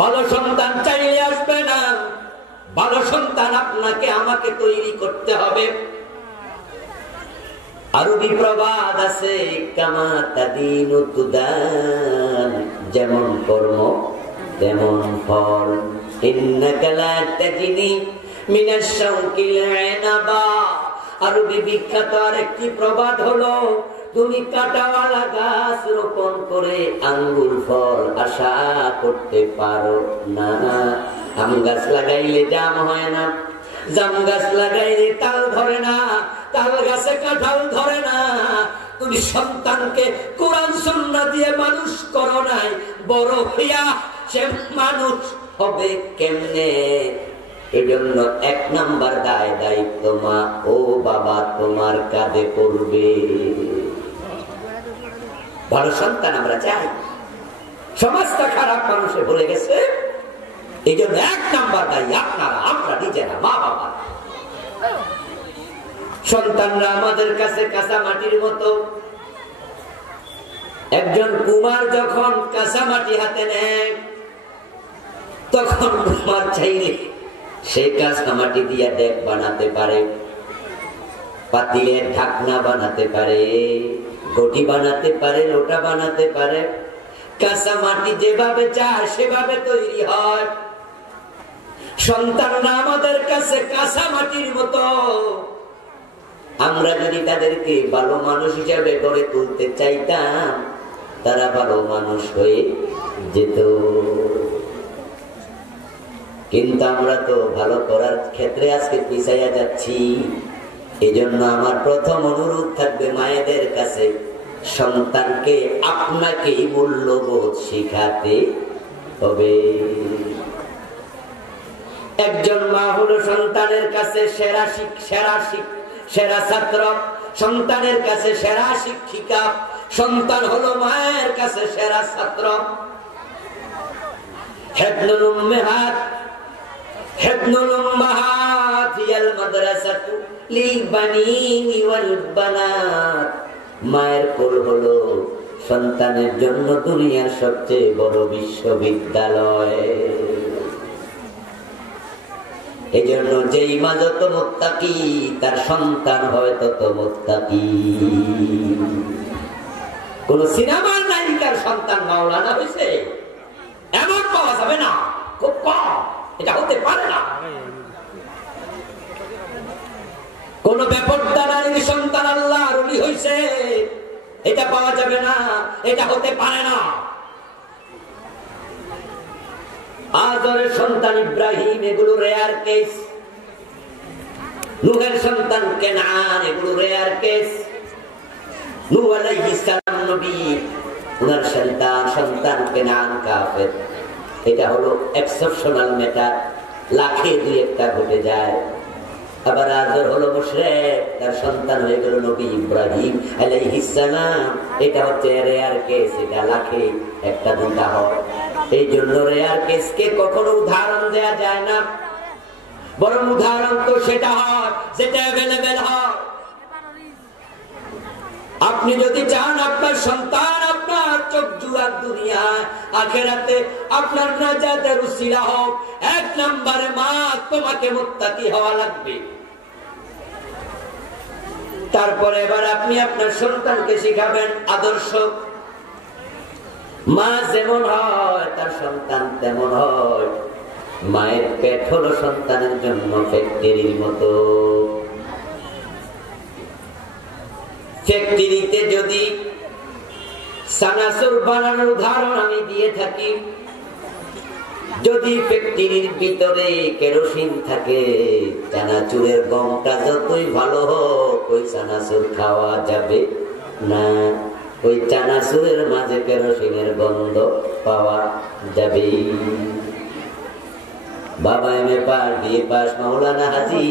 ভালো সন্তান চাইলে আসবে না, ভালো সন্তান আপনাকে আমাকে তৈরি করতে হবে। আরবি প্রবাদ আছে, কামা তাদিনু তুদান, যেমন কর্ম তেমন ফল। ইন্নাকা লা তাজিনি মিনাশ শাওকিল ইনাবা। আরবি বিখ্যাত আরেকটি প্রবাদ হলো, তুমি কাঁটাওয়ালা গাছ রোপণ করে আঙ্গুর ফল আশা করতে পারো না। আম গাছ লাগাইলে জাম হয় না, জাম গাছ লাগাইলে তাল ধরে না, তাল গাছে কাঁঠাল ধরে না। তুমি সন্তানকে কোরআন সুন্নাহ দিয়ে মানুষ করো নাই, বড় হইয়া সে মানুষ হবে কেমনে? এজন্য 1 নাম্বার দায়িত্ব মা ও বাবা তোমার কাঁধে পড়বে। ভালো সন্তান আমরা চাই, সমাজটা খারাপ মানুষে ভরে গেছে। এই জন্য 1 নাম্বার দায়ী আপনারা, আমরা নিজেরা মা বাবা। সন্তানরা আমাদের কাছে কাঁচা মাটির মতো। একজন কুমার যখন কাঁচা মাটি হাতে নেয়, তখন কুমার চাইলে সেই কাঁচা মাটি দিয়ে ডেক বানাতে পারে, পাতিলের ঢাকনা বানাতে পারে, ঘটি বানাতে পারে, লোটা বানাতে পারে। কাঁচা মাটি যেভাবে চায় সেভাবে তৈরি হয়। সন্তানরা আমাদের কাছে কাঁচা মাটির মতো। আমরা যদি তাদেরকে ভালো মানুষ হিসাবে গড়ে তুলতে চাইতাম, তারা ভালো মানুষ হয়ে যেত। কিন্তু আমরা তো ভালো করার ক্ষেত্রে আজকে পিছাইয়া যাচ্ছি। এজন্য আমার প্রথম অনুরোধ থাকবে মায়েদের কাছে, সন্তানকে আপনাকে মূল্যবোধ শিখাতে হবে। একজন মা হলো সন্তানের কাছে সেরা ছাত্র, সন্তানের কাছে সেরা শিক্ষিকা। সন্তান হলো মায়ের কাছে সেরা ছাত্র। হিবনুল উম্মাহাত হিয়াল মাদ্রাসাতু লিল বানিনি ওয়াল বানাত। মায়ের কোল হলো সন্তানের জন্য দুনিয়ার সবচেয়ে বড় বিশ্ববিদ্যালয়। এই জন্য যেই মা যত মুত্তাকি, তার সন্তান হয় তত মুত্তাকি। কোন সিনেমার নায়িকার সন্তান মাওলানা হয়েছে এমন পাওয়া যাবে না, খুব কম, এটা হতে পারে না। কোন বেপরদা নারীর সন্তান আল্লাহর ওলি হয়েছে, এটা পাওয়া যাবে না, এটা হতে পারে না। আদরের সন্তান ইব্রাহিম, এগুলো রেয়ার কেস। নূহের সন্তান কেনান, এগুলো রেয়ার কেস। নূহ আলাইহিস সালাম নবী, ওনার সন্তান কেনান কাফের। এটা হলো এক্সেপশনাল ম্যাটার, লাখে 2-1টা ঘটে যায়। আবার আজর হলো মুশরিক, তার সন্তান হয়ে গেল নবী ইব্রাহিম আলাইহিস সালাম। এটা হচ্ছে রেয়ার কেস, এটা লাখে একটা দুটা হয়। এই জন্য রেয়ার কেসকে কখনো উদাহরণ দেয়া যায় না, বরং উদাহরণ তো সেটা হয় যেটা অ্যাভেলেবেল হয়। আপনি যদি চান আপনার সন্তান, আপনার চোখ জুড়া দুনিয়ায় আখেরাতে আপনার নাজাতের উসিলা হোক, এক নম্বরে মা তোমাকে মুত্তাকি হওয়া লাগবে। তারপরে এবার আপনি আপনার সন্তানকে শিখাবেন আদর্শ। মা যেমন হয় তার সন্তান তেমন হয়। মায়ের পেট হলো সন্তানের জন্য ফ্যাক্টরির মতো। ফ্যাক্টরিতে যদি চানাচুর বানানোর উদাহরণ আমি দিয়ে থাকি, যদি ফ্যাক্টরির ভিতরে কেরোসিন থাকে, চানাচুরের গমটা যতই ভালো হোক ওই চানাচুর খাওয়া যাবে না। ওই চানাচুরের মাঝে কেরোসিনের গন্ধ পাওয়া যাবে। বাবা এমএ পাস, বিএ পাস, মাওলানা হাজি,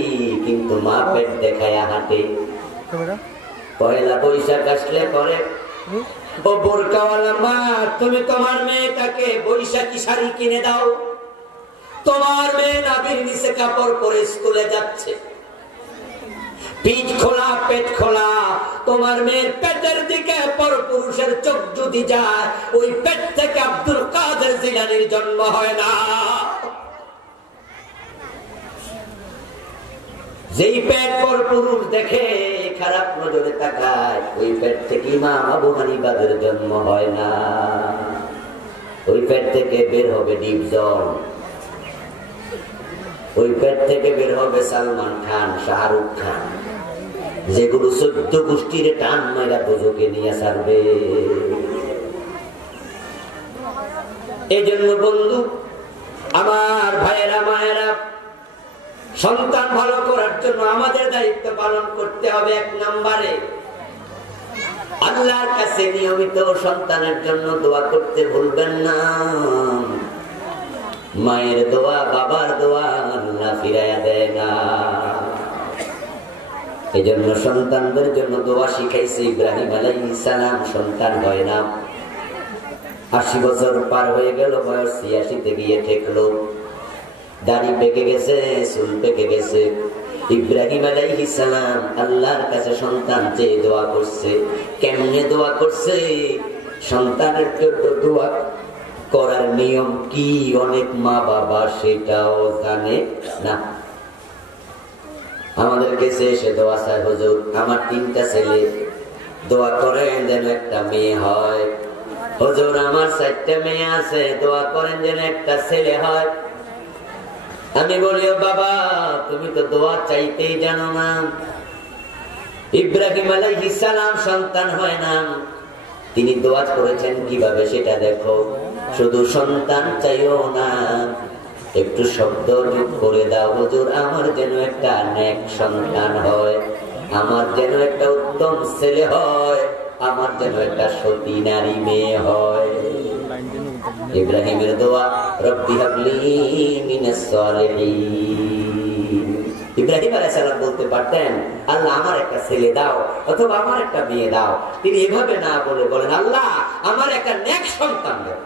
কিন্তু মা পেট দেখায়া হাঁটে। পয়লা বৈশাখ আসলে পরে ও বোরকাওয়ালা মা, তুমি তোমার মেয়েটাকে বৈশাখী শাড়ি কিনে দাও। তোমার মেয়ে নাভির নিচে কাপড় পরে স্কুলে যাচ্ছে, পিঠ খোলা পেট খোলা। তোমার মেয়ের পেটের দিকে পরপুরুষের চোখ যদি যায়, ওই পেট থেকে আব্দুল কাদের জিলানীর জন্ম হয় না। যেই পেট পরপুরুষ দেখে খারাপ নজরে তাকায়, ওই পেট থেকে ইমাম আবু হানিফার জন্ম হয় না। ওই পেট থেকে বের হবে ডিপজল, ওই পেট থেকে বের হবে সালমান খান, শাহরুখ খান, যেগুলো 14 গোষ্ঠীর টান মাইরা দুজকে নিয়ে ছাড়বে। এই জন্য বন্ধু আমার, ভাইয়েরা মায়েরা, সন্তান ভালো করার জন্য আমাদের দায়িত্ব পালন করতে হবে। এক নম্বরে আল্লাহর কাছে নিয়মিত সন্তানের জন্য দোয়া করতে ভুলবেন না। মায়ের দোয়া, বাবার দোয়া আল্লাহ ফিরাইয়া দেয় না। এই জন্য সন্তানদের জন্য দোয়া শিখাইছে। ইব্রাহিম আলাইহিস সালাম সন্তান হয় না, 80 বছর পার হয়ে গেল, বয়স 86-তে গিয়ে ঠেকলো। দাড়ি পেকে গেছে, চুল পেকে গেছে। ইব্রাহিম আলাইহিস সালাম আল্লাহর কাছে সন্তান চেয়ে দোয়া করছে। কেমনে দোয়া করছে? সন্তানের জন্য দোয়া করার নিয়ম কি অনেক মা বাবা সেটাও জানে না। আমাদের কাছে এসে দোয়া চায়, হুজুর আমার 3টা ছেলে, দোয়া করেন যেন একটা মেয়ে হয়। হুজুর আমার 4টা মেয়ে আছে, দোয়া করেন যেন একটা ছেলে হয়। আমি বলি, ও বাবা তুমি তো দোয়া চাইতেই জানো না। ইব্রাহিম আলাইহিস সালাম সন্তান হয় না, তিনি দোয়া করেছেন কিভাবে সেটা দেখো। শুধু সন্তান চাইও না, একটু শব্দ যোগ করে দাও, হুজুর আমার যেন একটা নেক সন্তান হয়, আমার যেন একটা উত্তম ছেলে হয়, আমার যেন একটা সতী নারী মেয়ে হয়। ইব্রাহিমের দোয়া, রব্বি হাবলি মিনাস সালিহিন। ইব্রাহিম আলাইহিস সালাম বলতে পারতেন, আল্লাহ আমার একটা ছেলে দাও অথবা আমার একটা মেয়ে দাও। তিনি এভাবে না বলে বলেন, আল্লাহ আমার একটা নেক সন্তান দাও।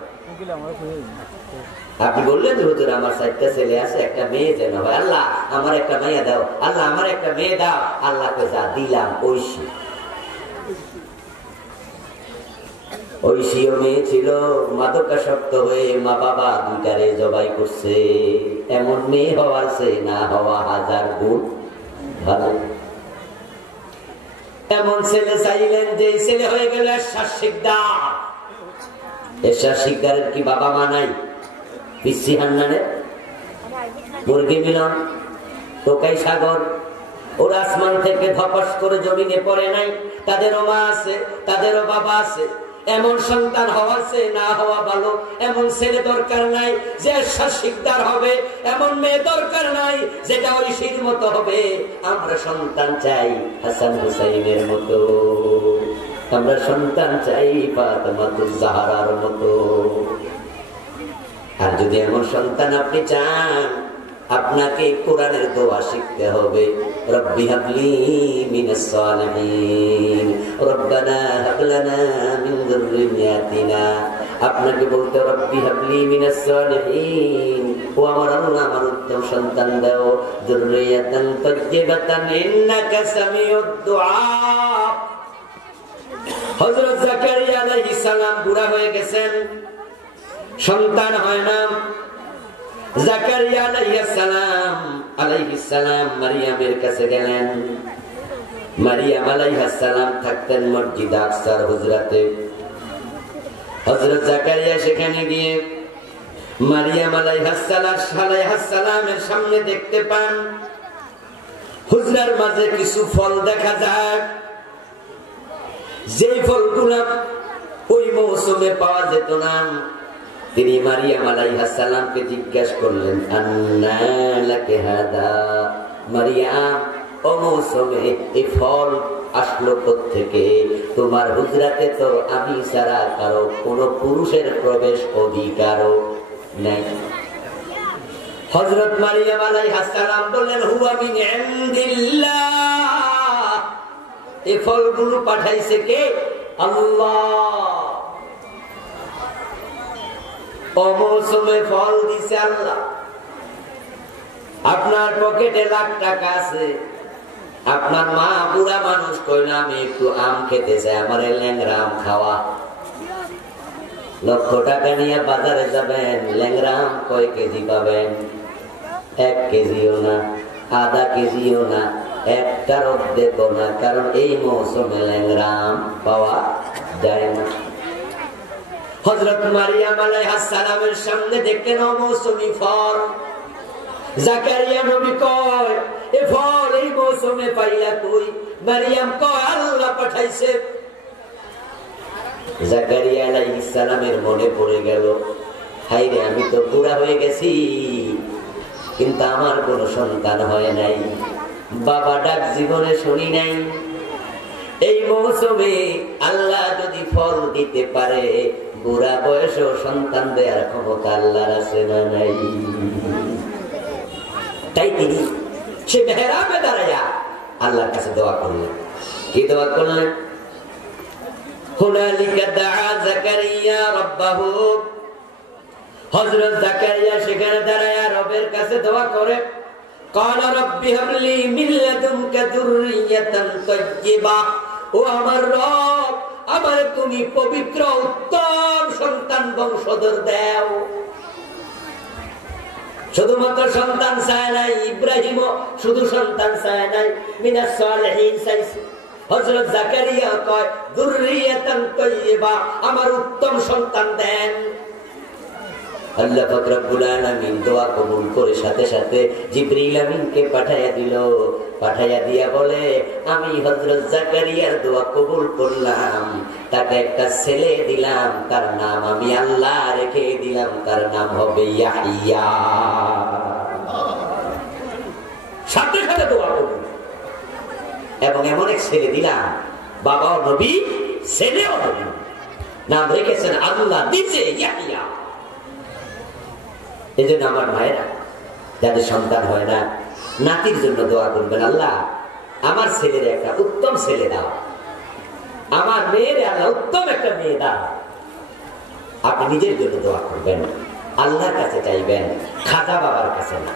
আপনি বললেন হুজুর আমার 4টা ছেলে আছে, একটা মেয়ে যেন হয়, আল্লাহ আমার একটা মেয়ে দাও, আল্লাহ আমার একটা মেয়ে দাও। আল্লাহকে যা দিলাম ঐশী, ঐশীও মেয়ে ছিল, মাদকাসক্ত হয়ে মা বাবা 2টারে জবাই করছে। এমন মেয়ে হওয়ার চেয়ে না হওয়া 1000 গুণ ভালো। এমন ছেলে চাইলেন যে ছেলে হয়ে গেল এরশাদ শিকদার। এরশাদ শিকদারের কি বাবা মা নাই? পিসি হান্নানের, মুরগি মিলন, টোকাই সাগর, ওরা আসমান থেকে ধপাস করে জমিনে পড়ে নাই। তাদেরও মা আছে, তাদেরও বাবা আছে। এমন সন্তান হওয়ার চেয়ে না হওয়া ভালো। এমন ছেলে দরকার নাই যে শিকদার হবে, এমন মেয়ে দরকার নাই যেটা ঐশীর মতো হবে। আমরা সন্তান চাই হাসান হুসাইনের মতো, আমরা সন্তান চাই ফাতেমাতুজ জাহরার মতো। আর যদি এমন সন্তান আপনি চান, আপনাকে কোরআনের দোয়া শিখতে হবে। রব্বি হাবলি মিনাস সালিহিন, রব্বানা হাব লানা মিন যুররিয়াতিনা। আপনাকে বলতে রব্বি হাবলি মিনাস সালিহিন, ও আমার আল্লাহ আমার উত্তম সন্তান দাও, যুররিয়াতান তাইয়্যিবাতান ইন্নাকা সামিউদ দুআ। হযরত জাকারিয়া আলাইহিস সালাম বুড়া হয়ে গেছেন, সন্তান হয় না। জাকারিয়া আলাইহিস সালাম মারিয়ামের কাছে গেলেন। মারিয়াম আলাইহিস সালাম থাকতেন মসজিদ আকসার হুজরাতে। হযরত জাকারিয়া সেখানে গিয়ে মারিয়াম আলাইহিস সালামের সামনে দেখতে পান হুজরার মাঝে কিছু ফল দেখা যায়, যে ফলগুলো ওই মৌসুমে পাওয়া যেত না। তিনি মারিয়াম আলাইহিস সালামকে জিজ্ঞাসা করলেন, আন্না লাকি হাদা, মারিয়াম ও মৌসুমে এই ফল আসলো কোত্থেকে? তোমার হুজরাতে তো আমি ছাড়া কারো কোন পুরুষের প্রবেশ অধিকারও নাই। হযরত মারিয়াম আলাইহিস সালাম বললেন, হুয়া মিন ইনদিল্লাহ, এই ফলগুলো পাঠাইছে কে? আল্লাহ। অমৌসুমে ফল দিছে আল্লাহ। আপনার পকেটে লাখ টাকা আছে, আপনার মা বুড়া মানুষ কইল আমি একটু আম খেতে চাই, আমার ল্যাংরা আম খাওয়া। লক্ষ টাকা নিয়ে বাজারে যাবেন, ল্যাংরা আম কয় কেজি পাবেন? 1 কেজিও না, আধা কেজিও না, একটার অর্ধেকও না, কারণ এই মৌসুমে ল্যাংরা আম পাওয়া যায় না। হযরত মারিয়াম আলাইহিস সালামের সামনে দেখলেন অমৌসুমী ফল। জাকারিয়া নবী কয়, এ ফল এই মৌসুমে পাইলা কই? মারিয়াম কয়, আল্লাহ পাঠাইছে। জাকারিয়া আলাইহিস সালামের মনে পড়ে গেল, হায়রে আমি তো বুড়া হয়ে গেছি, কিন্তু আমার কোনো সন্তান হয় নাই, বাবা ডাক জীবনে শুনি নাই। এই মৌসুমে আল্লাহ যদি ফল দিতে পারে, বুড়া বয়সেও সন্তান দেওয়ার ক্ষমতা আল্লাহর আছে না নাই? তাই তিনি সে মেহরাবে দাঁড়াইয়া আল্লাহর কাছে দোয়া করলেন। কি দোয়া করলেন? হুনালিকা দাআ জাকারিয়া রাব্বাহু। হযরত জাকারিয়া সেখানে দাঁড়াইয়া রবের কাছে দোয়া করে, ক্বালা রাব্বি হাবলি মিন লাদুনকা যুররিয়াতান তাইয়্যিবা, ও আমার রব, আমার তুমি পবিত্র উত্তম সন্তান বংশধর দাও। শুধুমাত্র সন্তান চায় নাই, ইব্রাহিমও শুধু সন্তান চায় নাই, মিনাস সালিহিন চাইছে। হযরত জাকারিয়া কয়, যুররিয়াতান তাইয়্যিবা, আমার উত্তম সন্তান দেন। আল্লাহ পাক রব্বুল আলামিন দোয়া কবুল করে সাথে সাথে জিবরিল আমিনকে পাঠাইয়া দিল। পাঠাইয়া দিয়া বলে, আমি হযরত জাকারিয়ার দোয়া কবুল করলাম, তাকে একটা ছেলে দিলাম, তার নাম আমি আল্লাহ রেখে দিলাম, তার নাম হবে ইয়াহইয়া। সাথে সাথে দোয়া কবুল। এবং এমন এক ছেলে দিলাম, বাবাও নবী, ছেলেও নবী, নাম রেখেছেন আল্লাহ দিয়েছে ইয়াহইয়া। এই জন্য আমার ভাইরা যাদের সন্তান হয় না, নাতির জন্য দোয়া করবেন, আল্লাহ আমার ছেলের একটা উত্তম ছেলে দাও, আমার মেয়ের আল্লাহ উত্তম একটা মেয়ে দাও। আপনি নিজের জন্য দোয়া করবেন, আল্লাহর কাছে চাইবেন, খাজা বাবার কাছে না,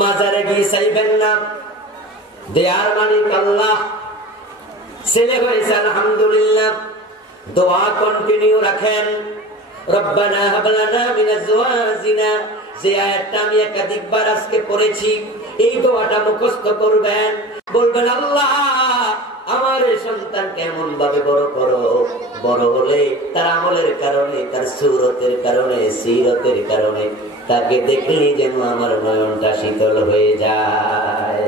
মাজারে গিয়ে চাইবেন না। দেয়ার মালিক আল্লাহ। ছেলে হয়েছে আলহামদুলিল্লাহ, দোয়া কন্টিনিউ রাখেন। রব্বানা হাব লানা মিন আজওয়াজিনা, যে আয়াতটা আমি একাধিকবার আজকে পড়েছি, এই দোয়াটা মুখস্থ করবেন। বলবেন, আল্লাহ আমার সন্তান কেমন ভাবে বড় করো, বড় হলে তার আমলের কারণে, তার সুরতের কারণে, সিরতের কারণে, তাকে দেখলে যেন আমার নয়নটা শীতল হয়ে যায়।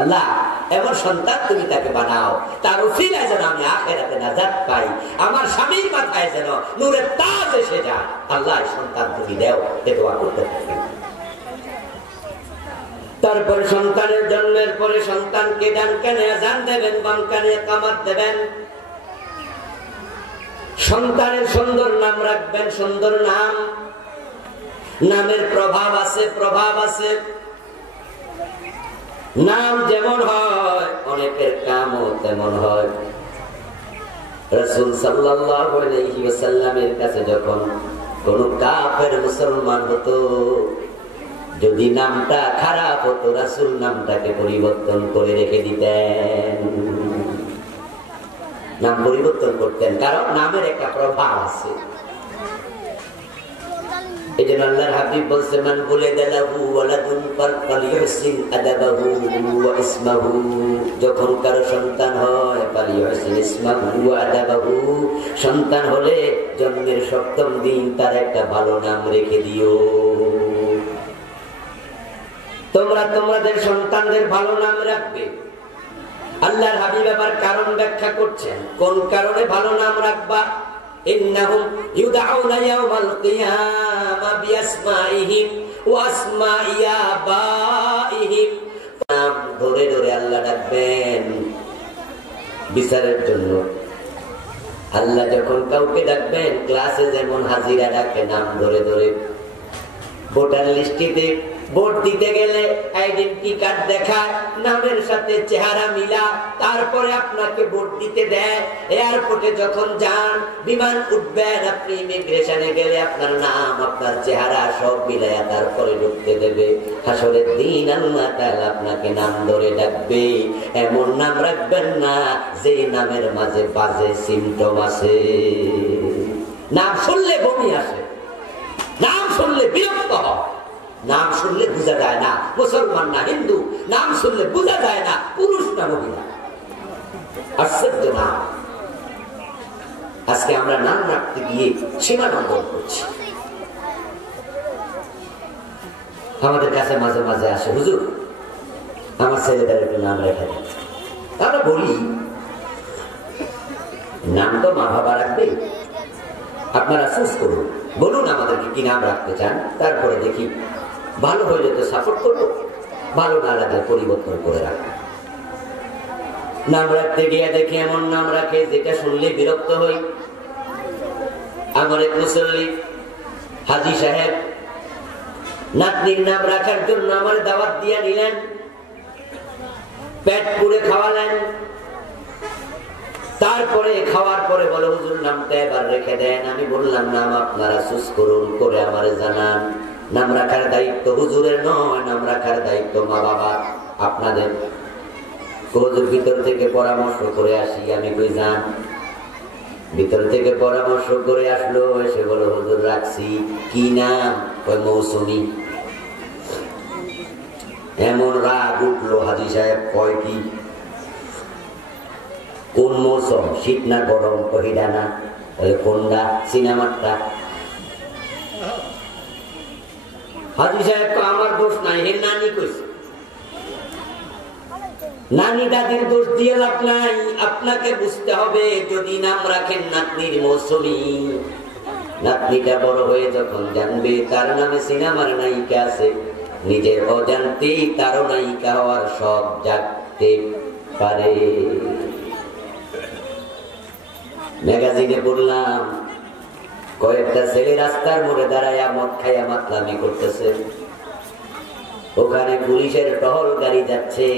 আল্লাহ এমন সন্তান তুমি তাকে বানাও, তার উসিলায় যেন আমি আখিরাতে নাজাত পাই, আমার স্বামীর মাথায় যেন নূরের তাজ এসে যায়। আল্লাহ সন্তান তুমি দাও, এ দোয়া করতে থাকি। তারপরে সন্তানের জন্মের পরে সন্তানকে ডান কানে আযান দেবেন, বাম কানে ইকামত দেবেন। সন্তানের সুন্দর নাম রাখবেন, সুন্দর নাম। নামের প্রভাব আছে, প্রভাব আছে। নাম যেমন হয় অনেকের কামও তেমন হয়। রাসূল সাল্লাল্লাহু আলাইহি ওয়াসাল্লামের কাছে যখন কোন কাফের মুসলমান হতো, যদি নামটা খারাপ হতো রাসূল নামটাকে পরিবর্তন করে রেখে দিতেন, নাম পরিবর্তন করতেন, কারণ নামের একটা প্রভাব আছে। এই জন্য আল্লাহর হাবিব বলছে, মান বুলিদা লাহু ওয়ালাদুন ফালইহসিন আদাবাহু ওয়া ইসমাহু, যখন কারো সন্তান হয় ফালইহসিন ইসমাহু ওয়া আদাবাহু, সন্তান হলে জন্মের ৭ম দিন তার একটা ভালো নাম রেখে দিও। তোমরা তোমাদের সন্তানদের ভালো নাম রাখবে। আল্লাহর হাবিব আবার কারণ ব্যাখ্যা করছেন, কোন কারণে ভালো নাম রাখবা। ইন্নাহুম ইউদআউনা ইয়াওমাল কিয়ামা বিআসমাইহিম ওয়া আসমাই আবাইহিম, নাম ধরে ধরে আল্লাহ ডাকবেন বিচারের জন্য। আল্লাহ যখন কাউকে ডাকবেন, ক্লাসে যেমন হাজিরা ডাকে নাম ধরে ধরে, ভোটার লিস্টিতে ভোট দিতে গেলে আইডেন্টি কার্ড দেখায়, নামের সাথে চেহারা মিলা, তারপরে আপনাকে ভোট দিতে দেয়। এয়ারপোর্টে যখন যান, বিমান উঠবেন, আপনি ইমিগ্রেশনে গেলে আপনার নাম আপনার চেহারা সব মিলাইয়া তারপরে ঢুকতে দেবে। হাসরের দিন আল্লাহ তাআলা আপনাকে নাম ধরে ডাকবে। এমন নাম রাখবেন না যে নামের মাঝে বাজে সিমটম আছে। নাম শুনলে বমি আসে, নাম শুনলে বিরক্ত হয়, নাম শুনলে বোঝা যায় না মুসলমান না হিন্দু, নাম শুনলে বোঝা যায় না পুরুষ না মহিলা। আশ্চর্য নাম। আজকে আমরা নাম রাখতে গিয়ে সীমা লঙ্ঘন করছি। আমাদের কাছে মাঝে মাঝে আসে, হুজুর আমার ছেলেদের একটু নাম রেখে দেন। আমরা বলি, নাম তো মা বাবা রাখবে, আপনারা চুজ করুন, বলুন আমাদেরকে কি নাম রাখতে চান, তারপরে দেখি ভালো হইলে তো সাপোর্ট করবো, ভালো না লাগলে পরিবর্তন করে রাখবো। নাম রাখতে গিয়ে দেখি এমন নাম রাখে যেটা শুনলে বিরক্ত হই। আমার এক মুসল্লি হাজী সাহেব নাতনির নাম রাখার জন্য আমার দাওয়াত দিয়ে নিলেন, পেট পুড়ে খাওয়ালেন। তারপরে খাওয়ার পরে বলে, হুজুর নামটা এবার রেখে দেন। আমি বললাম, নাম আপনারা চুজ করুন, করে আমারে জানান। নাম রাখার দায়িত্ব হুজুরের নয়, নাম রাখার দায়িত্ব মা বাবা আপনাদের। হুজুর ভিতর থেকে পরামর্শ করে আসি। আমি কই যান। ভিতর থেকে পরামর্শ করে আসলো, এসে বলো, হুজুর রাখছি। কি নাম? কই মৌসুমী। এমন রাগ উঠলো হাজী সাহেব, কয় কি কোন মৌসুম, শীত না গরম? কহিডা না। কোনটা? সিনেমাটা। হাজী সাহেব আমার দোষ নাই, হে নানি কইছে। নানি দাদির দোষ দিয়ে লাভ নাই, আপনাকে বুঝতে হবে। যদি নাম রাখেন নাতনির মৌসুমী, নাতনিটা বড় হয়ে যখন জানবে তার নামে সিনেমার নায়িকা আছে, নিজের অজান্তেই তারও নায়িকা হওয়ার সব জাগতে পারে। ম্যাগাজিনে পড়লাম, কয়েকটা ছেলে রাস্তার মোড়ে দাঁড়াইয়া মদ খাইয়া মাতলামি করতেছে। ওখানে পুলিশের টহল গাড়ি যাচ্ছে।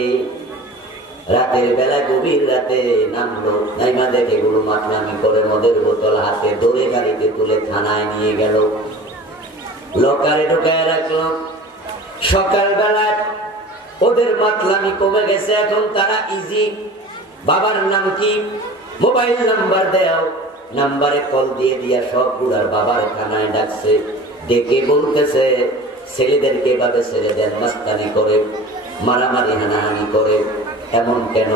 রাতের বেলা গভীর রাতে নামলো, নাইমা দেখে গুলো মাতলামি করে মদের বোতল হাতে দৌড়ে গাড়িতে তুলে থানায় নিয়ে গেল, লকারে ঢুকায় রাখলো। সকালবেলা ওদের মাতলামি কমে গেছে, এখন তারা ইজি। বাবার নাম কি? মোবাইল নাম্বার দেও। নাম্বারে কল দিয়ে দিয়া সব গুড়ার বাবার থানায় ডাকছে। ডেকে বলতেছে, ছেলেদেরকে এভাবে ছেড়ে দেন, মাস্তানি করে, মারামারি হানাহানি করে, এমন কেন?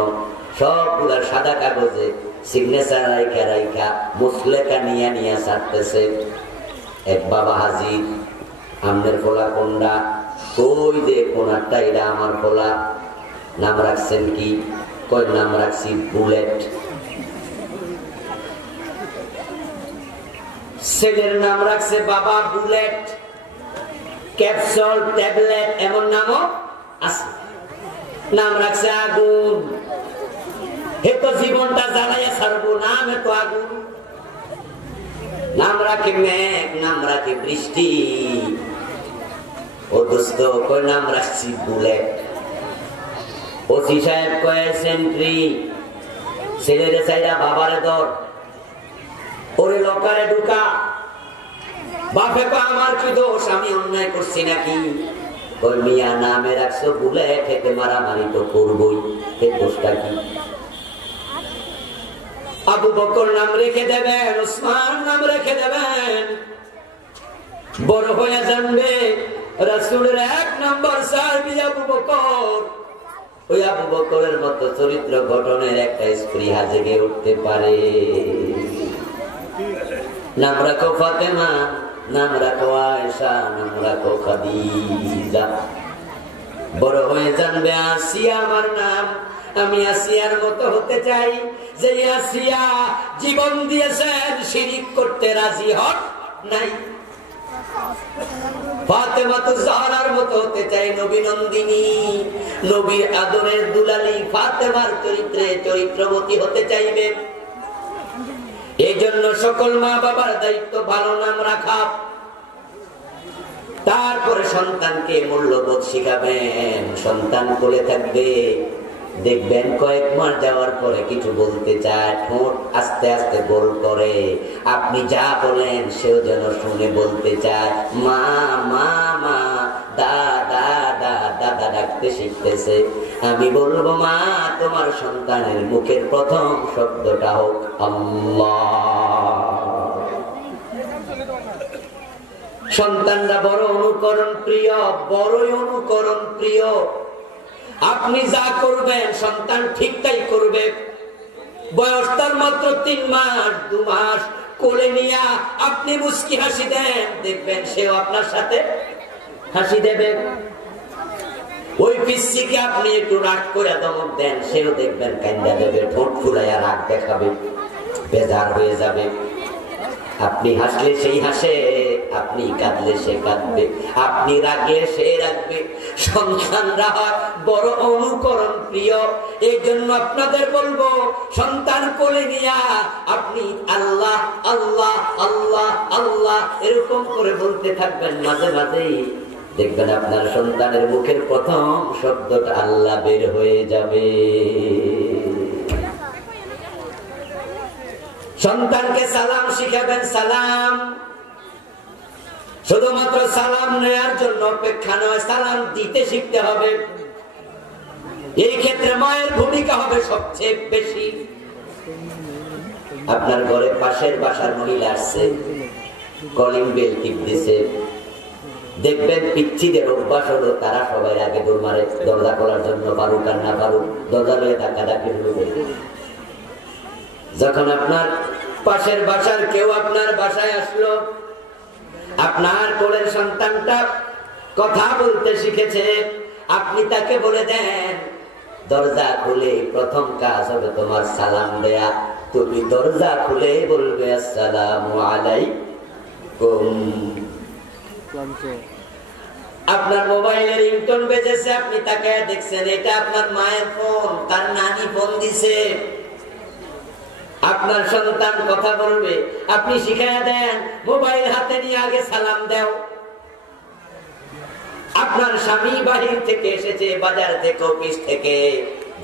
সব গুড়ার সাদা কাগজে সিগনেচার রাইখা রাইখা মুসলেখা নিয়ে নিয়ে ছাড়তেছে। এক বাবা হাজির, আমনের পোলা কোনটা? কই যে কোনারটা, এটা আমার পোলা। নাম রাখছেন কি? কই নাম রাখছি বুলেট। ছেলের নাম রাখছে বাবা বুলেট, ক্যাপসুল, ট্যাবলেট, এমন নামও আছে। নাম রাখছে আগুন। হে তো জীবনটা জ্বালাইয়া ছাড়বো, নাম এত আগুন। নাম রাখে মেঘ, নাম রাখে বৃষ্টি। ও দোস্ত, কই নাম রাখছি বুলেট। ওসি সাহেব কয়ে সেন্ট্রি ছেলেরে চাইরা বাবারে ধর, ওরে লকারে ঢুকা। বাপে কয় আমার কি দোষ, আমি অন্যায় করছি নাকি? ওই মিয়া নামে রাখছো ভুলে খেতে মারামারি তো করবই, এর দোষটা কি? আবু বকর নাম রেখে দেবেন, ওসমান নাম রেখে দেবেন, বড় হয়ে জানবে রাসূলের 1 নম্বর সাহাবী আবু বকর। ওই আবু বকরের মতো চরিত্র গঠনের একটা স্পৃহা জেগে উঠতে পারে। নাম রাখো ফাতেমা, নাম রাখো আয়েশা, নাম রাখো খাদিজা। বড় হয়ে জানবে আসিয়া আমার নাম, আমি আসিয়ার মতো হতে চাই, যে আসিয়া জীবন দিয়েছেন শিরিক করতে রাজি হন নাই। ফাতেমা তো জাহরার মতো হতে চাই, নবী নন্দিনী, নবীর আদরের দুলালী ফাতেমার চরিত্রে চরিত্রবতী হতে চাইবে। এই জন্য সকল মা বাবার দায়িত্ব ভালো নাম রাখা, তারপরে সন্তানকে মূল্যবোধ শিখাবেন। সন্তান কোলে থাকবে, দেখবেন কয়েক মাস যাওয়ার পরে কিছু বলতে চায়, ঠোঁট আস্তে আস্তে গোল করে, আপনি যা বলেন সেও যেন শুনে বলতে চায়। মা মা মা, দাদা দাদা ডাকতে শিখতেছে। আমি বলবো মা তোমার সন্তানের মুখের প্রথম শব্দটা হোক আল্লাহ। সন্তানরা বড় অনুকরণ প্রিয়, বড়ই অনুকরণ প্রিয়। আপনি যা করবেন সন্তান ঠিক তাই করবে। বয়স তার মাত্র 3 মাস 2 মাস, কোলে নিয়ে আপনি মুস্কি হাসি দেন, দেখবেন সেও আপনার সাথে হাসি দেবে। ওই পিচ্চিকে আপনি একটু রাগ করে ধমক দেন, সেও দেখবেন কান্দা দেবে, ঠোঁট ফুলাইয়া রাগ দেখাবে, বেজার হয়ে যাবে। আপনি হাসলে সেই হাসে, আপনি কাঁদলে সে কাঁদবে, আপনি রাগলে সে রাখবে। সন্তানরা হয় বড় অনুকরণ প্রিয়। এই জন্য আপনাদের বলবো, সন্তান কোলে নিয়া আপনি আল্লাহ আল্লাহ আল্লাহ আল্লাহ এরকম করে বলতে থাকবেন। মাঝে মাঝেই দেখবেন আপনার সন্তানের মুখের প্রথম শব্দটা আল্লাহ বের হয়ে যাবে। সন্তানকে সালাম শিখাবেন। সালাম শুধুমাত্র সালাম নেওয়ার জন্য অপেক্ষা নয়, সালাম দিতে শিখতে হবে। এই ক্ষেত্রে মায়ের ভূমিকা হবে সবচেয়ে বেশি। আপনার ঘরে পাশের বাসার মহিলা আসছে, কলিং বেল টিপ দিছে, দেখবেন পিচ্ছিদের অভ্যাস হলো তারা সবাই আগে দৌড় মারে দরজা খোলার জন্য, পারুক আর না পারুক দরজা লয়ে ধাক্কা ধাক্কি শুরু করে। যখন আপনার পাশের বাসার কেউ আপনার বাসায় আসলো, আপনার কোলের সন্তানটা কথা বলতে শিখেছে, আপনি তাকে বলে দেন দরজা খুলে প্রথম কাজ হবে তোমার সালাম দেয়া। তুমি দরজা খুলে বলবে আসসালামু আলাইকুম। আপনার মোবাইলের রিংটোন বেজেছে, আপনি তাকে দেখছেন এটা আপনার মায়ের ফোন, তার নানি ফোন দিছে। আপনার সন্তান কথা বলবে, আপনি শিখাইয়া দেন মোবাইল হাতে নিয়ে আগে সালাম দাও। আপনার স্বামী বাহির থেকে এসেছে, বাজার থেকে, অফিস থেকে,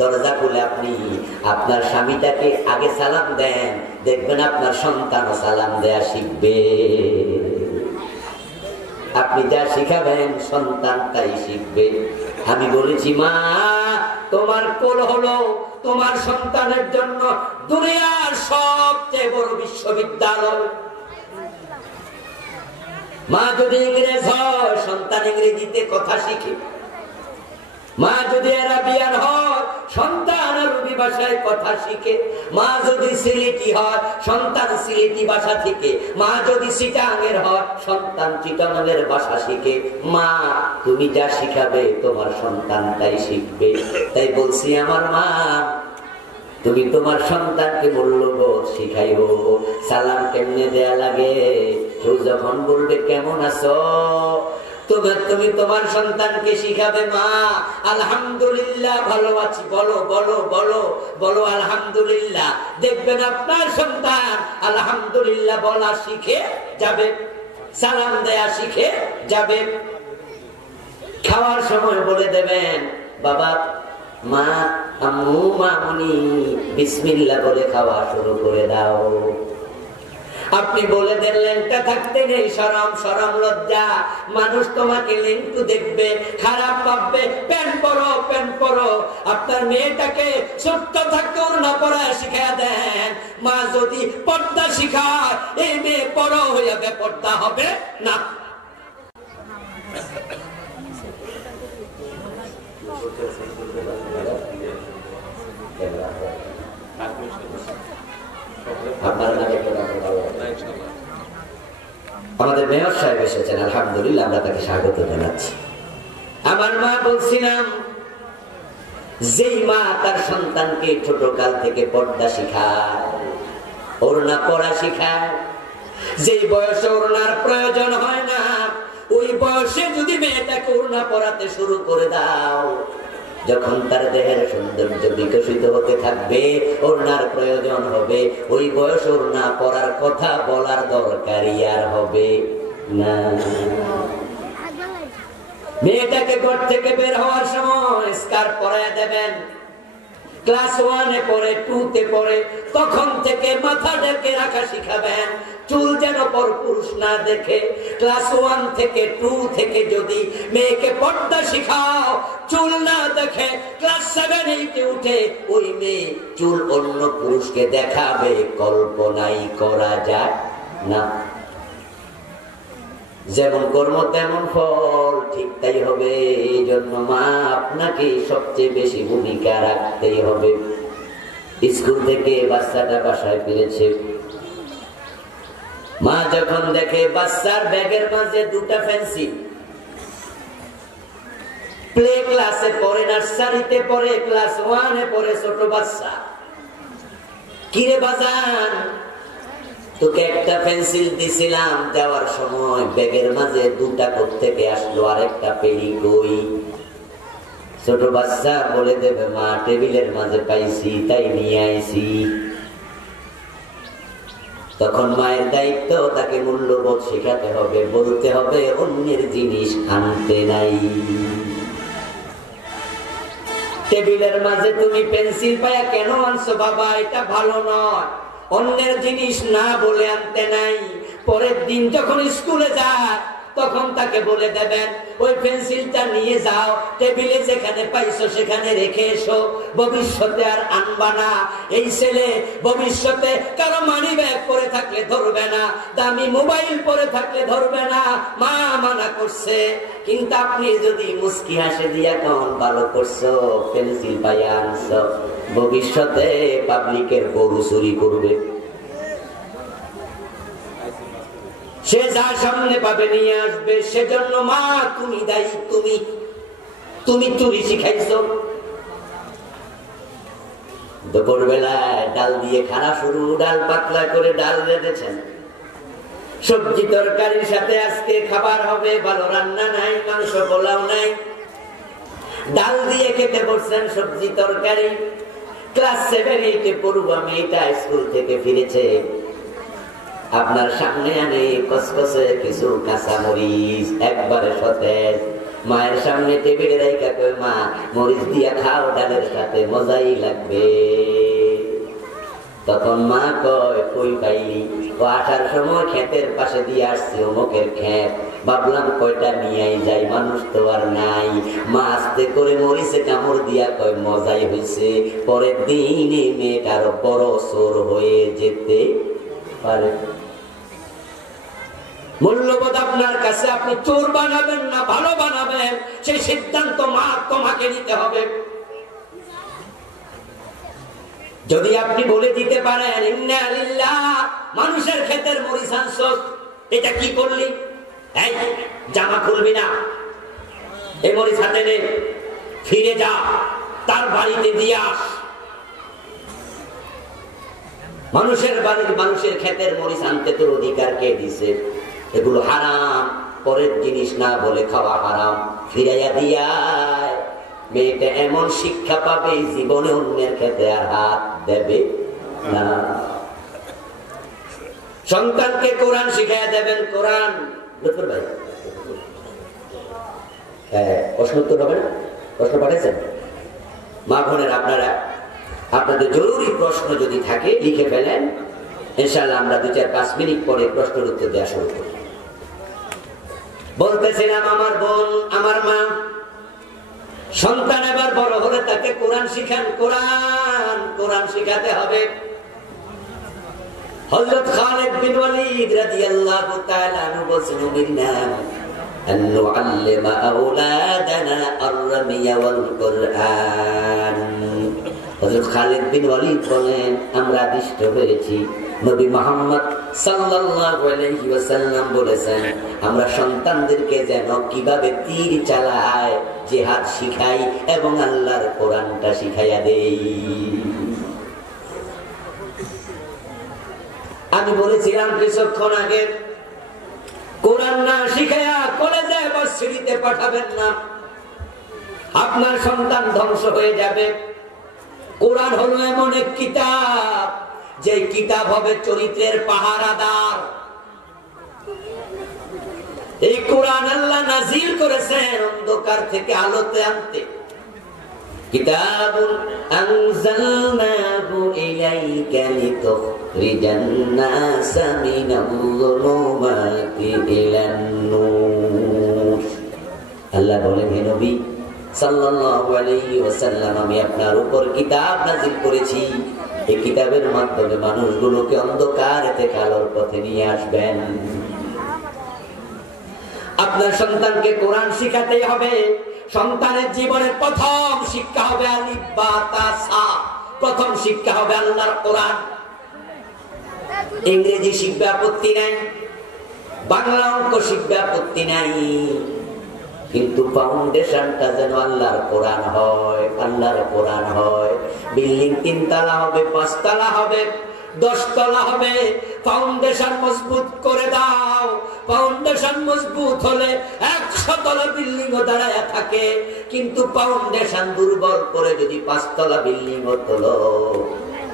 দরজা খুলে আপনি আপনার স্বামীটাকে আগে সালাম দেন, দেখবেন আপনার সন্তান সালাম দেয়া শিখবে। আপনি যা শিখাবেন সন্তান তাই শিখবে। আমি বলেছি মা তোমার কোল হলো তোমার সন্তানের জন্য দুনিয়ার সবচেয়ে বড় বিশ্ববিদ্যালয়। মা যদি ইংরেজ হয় সন্তান ইংরেজিতে কথা শিখে, মা যদি আরাবিয়ান হয় সন্তান আরবি ভাষায় কথা শিখে, মা যদি সিলেটি হয় সন্তান সিলেটি ভাষা শিখে, মা যদি চিটাঙের হয় সন্তান চিটাঙের ভাষা শিখে। মা তুমি যা শিখাবে তোমার সন্তান তাই শিখবে। তাই বলছি আমার মা তুমি তোমার সন্তানকে মূল্যবোধ শিখাইও। সালাম কেমনে দেয়া লাগে, কেউ যখন বলবে কেমন আছো, তুমি তোমার সন্তানকে শিখাবে মা আলহামদুলিল্লাহ ভালো আছি, বলো বলো বলো বলো আলহামদুলিল্লাহ। দেখবেন আপনার সন্তান আলহামদুলিল্লাহ বলা শিখে যাবে, সালাম দেয়া শিখে যাবে। খাওয়ার সময় বলে দেবেন বাবা মা, আম্মু, মামুনি বিসমিল্লাহ বলে খাওয়া শুরু করে দাও। আপনি বলে দেন ল্যাংটা থাকতে নেই শরম, শরম লজ্জা, মানুষ তোমাকে লেংটু দেখবে, খারাপ ভাববে, প্যান্ট পরো, প্যান্ট পরো। আপনার মেয়েটাকে ছোট্ট থাকতে ওড়না পরা শিখায় দেন। মা যদি পর্দা শিখায়, এই মেয়ে বড় হয়ে বেপর্দা হবে না। আমাদের মেয়র সাহেব এসেছেন, আলহামদুলিল্লাহ, আমরা তাকে স্বাগত জানাচ্ছি। আমার মা বলছিলাম, যেই মা তার সন্তানকে ছোট কাল থেকে পর্দা শিখায়, ওড়না পড়া শিখায়, যেই বয়সে ওড়নার প্রয়োজন হয় না, ওই বয়সে যদি মেয়েটাকে ওড়না পড়াতে শুরু করে দাও, যখন তার দেহের সৌন্দর্য বিকশিত হতে থাকবে, ওড়নার প্রয়োজন হবে, ওই বয়স ওড়না পরার কথা বলার দরকারই আর হবে না। মেয়েটাকে ঘর থেকে বের হওয়ার সময় স্কার্ফ পরায় দেবেন। ক্লাস 1-এ পড়ে, 2-তে পড়ে, তখন থেকে মাথা ঢেকে রাখা শিখাবেন, চুল যেন পরপুরুষ না দেখে। ক্লাস 1 থেকে 2 থেকে যদি মেয়েকে পর্দা শিখাও, চুল না দেখে, ক্লাস 7-8-এ উঠে ওই মেয়ে চুল অন্য পুরুষকে দেখাবে, কল্পনাই করা যায় না। যেমন কর্ম তেমন ফল, ঠিক তাই হবে। এই জন্য মা, আপনাকে সবচেয়ে বেশি ভূমিকা রাখতেই হবে। স্কুল থেকে বাচ্চাটা বাসায় ফিরেছে, মা যখন দেখে বাচ্চার ব্যাগের মাঝে 2টা পেন্সিল, প্লে ক্লাসে পড়ে, নার্সারিতে পড়ে, ক্লাস 1-এ পড়ে ছোট বাচ্চা, কিরে বাজান, তোকে একটা পেন্সিল দিছিলাম, দেওয়ার সময় ব্যাগের মাঝে 2টা কোত্থেকে আসলো, আরেকটা পেলি কই? ছোট বাচ্চা বলে দেবে, মা টেবিলের মাঝে পাইছি, তাই নিয়ে আইছি। তখন মায়ের দায়িত্ব, তাকে মূল্যবোধ শেখাতে হবে, বলতে হবে অন্যের জিনিস আনতে নাই। টেবিলের মাঝে তুমি পেন্সিল পায়া কেন আনছো বাবা? এটা ভালো নয়। অন্যের জিনিস না বলে আনতে নাই। পরের দিন যখন স্কুলে যায়, তখন তাকে বলে দেবেন, ওই পেন্সিলটা নিয়ে যাও, টেবিলে যেখানে পাইছো সেখানে রেখে এসো, ভবিষ্যতে আর আনবা না। এই ছেলে ভবিষ্যতে কারো মানি ব্যাগ পরে থাকলে ধরবে না, দামি মোবাইল পরে থাকলে ধরবে না, মা মানা করছে। কিন্তু আপনি যদি মুস্কি হাসে দিয়া কেমন ভালো করছো, পেন্সিল পাইয়া আনছো, ভবিষ্যতে পাবলিকের গরু চুরি করবে। সে যা সামনে পাবে নিয়ে আসবে। সেজন্য মা, তুমি দায়ী, তুমি চুরি শিখাইছো। দুপুর বেলায় ডাল দিয়ে খানা শুরু, ডাল পাতলা করে ডাল রেঁধেছেন, সবজি তরকারির সাথে আজকে খাবার হবে, ভালো রান্না নাই, মাংস পোলাও নাই, ডাল দিয়ে খেতে বসছেন, সবজি তরকারি। ক্লাস 7-8-এ পড়ুয়া মেয়েটা স্কুল থেকে ফিরেছে, আপনার সামনে আনে কসকসে কিছু কাঁচা মরিচ, একবারে সতেজ, মায়ের সামনে টেবিলে রাইখা কই, মা মরিচ দিয়া খাও ডালের সাথে, মজাই লাগবে। তখন মা কয়, কই পাইলি? ও আসার সময় ক্ষেতের পাশে দিয়ে আসছে, অমুকের ক্ষেত, ভাবলাম কয়টা নিয়ে যাই, মানুষ তো আর নাই। মা আস্তে করে মরিচে কামড় দিয়া কয়, মজাই হয়েছে। পরের দিনে মেয়েটার বড় চোর হয়ে যেতে পারে। মূল্যবোধ আপনার কাছে, আপনি চোর বানাবেন না ভালো বানাবেন, সেই সিদ্ধান্ত মা তোমাকে নিতে হবে। যদি আপনি বলে দিতে পারেন, ইন্না লিল্লাহ, মানুষের ক্ষেতের মরিচ আনছস, এটা কি করলি? এই জামা খুলবি না, এই মরিচ হাতে নে, ফিরে যা, তার বাড়িতে দিয়ে আস। মানুষের বাড়ির, মানুষের ক্ষেতের মরিচ আনতে তোর অধিকার কে দিছে? এগুলো হারাম, পরের জিনিস না বলে খাওয়া হারাম, ফিরাইয়া দিয়া। মেয়েটা এমন শিক্ষা পাবে, জীবনে অন্যের ক্ষেতে আর হাত দেবে না। সন্তানকে কোরআন শিখাইয়া দেবেন। কোরআন ভাই প্রশ্ন উত্তর হবে না? প্রশ্ন পাঠাইছেন? মা বোনের আপনাদের জরুরি প্রশ্ন যদি থাকে লিখে ফেলেন, ইনশাআল্লাহ আমরা 2-4-5 মিনিট পরে প্রশ্নের উত্তর দেওয়া শুরু করি। বলতেছিলাম আমার বোন, আমার মা, সন্তান এবার বড় হলে তাকে কোরআন শিখান। কোরআন শিখাতে হবে। হযরত খালিদ বিন ওয়ালিদ রাদিয়াল্লাহু তাআলা আনহু বলেছেন, উমিরনা আন নুআল্লিমা আওলাদানা আর-রামিয়া ওয়াল কুরআন। হযরত খালিদ বিন ওয়ালিদ বলেন, আমরা আদিষ্ট হয়েছি, নবী মুহাম্মদ সাল্লাল্লাহু আলাইহি ওয়াসাল্লাম বলেছেন, আমরা সন্তানদেরকে যেন কিভাবে তীর চালায়, জিহাদ শিখাই এবং আল্লাহর কোরআনটা শিখাইয়া দেই। আমি বলেছিলাম কিছুক্ষণ আগে, কোরআন না শিখাইয়া কলেজে ভার্সিটিতে পাঠাবেন না, আপনার সন্তান ধ্বংস হয়ে যাবে। কোরআন হলো এমন এক কিতাব, যে কিতাব হবে চরিত্রের পাহারাদার। এই কোরআন আল্লাহ নাজিল করেছেন অন্ধকার থেকে আলোতে আনতে। কিতাবুন আনজালনাহু ইলাইকা লিতুখরিজান নাসা মিনাল-যুলুমাতি ইলান-নূর। আল্লাহ বলেন, হে নবী সাল্লাল্লাহু আলাইহি ওয়াসাল্লাম, আমি আপনার উপর কিতাব নাজিল করেছি, এই কিতাবের মাধ্যমে মানুষগুলোকে অন্ধকার থেকে আলোর পথে নিয়ে আসবেন। আপনার সন্তানকে কোরআন শিখাতেই হবে। সন্তানের জীবনের প্রথম শিক্ষা হবে আলিফ বা তা সা, প্রথম শিক্ষা হবে আল্লাহর কোরআন। ইংরেজি শিখবে আপত্তি নাই, বাংলা অঙ্ক শিখবে আপত্তি নাই, কিন্তু ফাউন্ডেশনটা যেন আল্লাহর কোরআন হয়, আল্লাহর কোরআন হয়। বিল্ডিং 3 তলা হবে, 5 তলা হবে, 10 তলা হবে, ফাউন্ডেশন মজবুত করে দাও। ফাউন্ডেশন মজবুত হলে 100 তলা বিল্ডিং ও দাঁড়ায় থাকে, কিন্তু ফাউন্ডেশন দুর্বল করে যদি 5 তলা বিল্ডিং ও তোলো,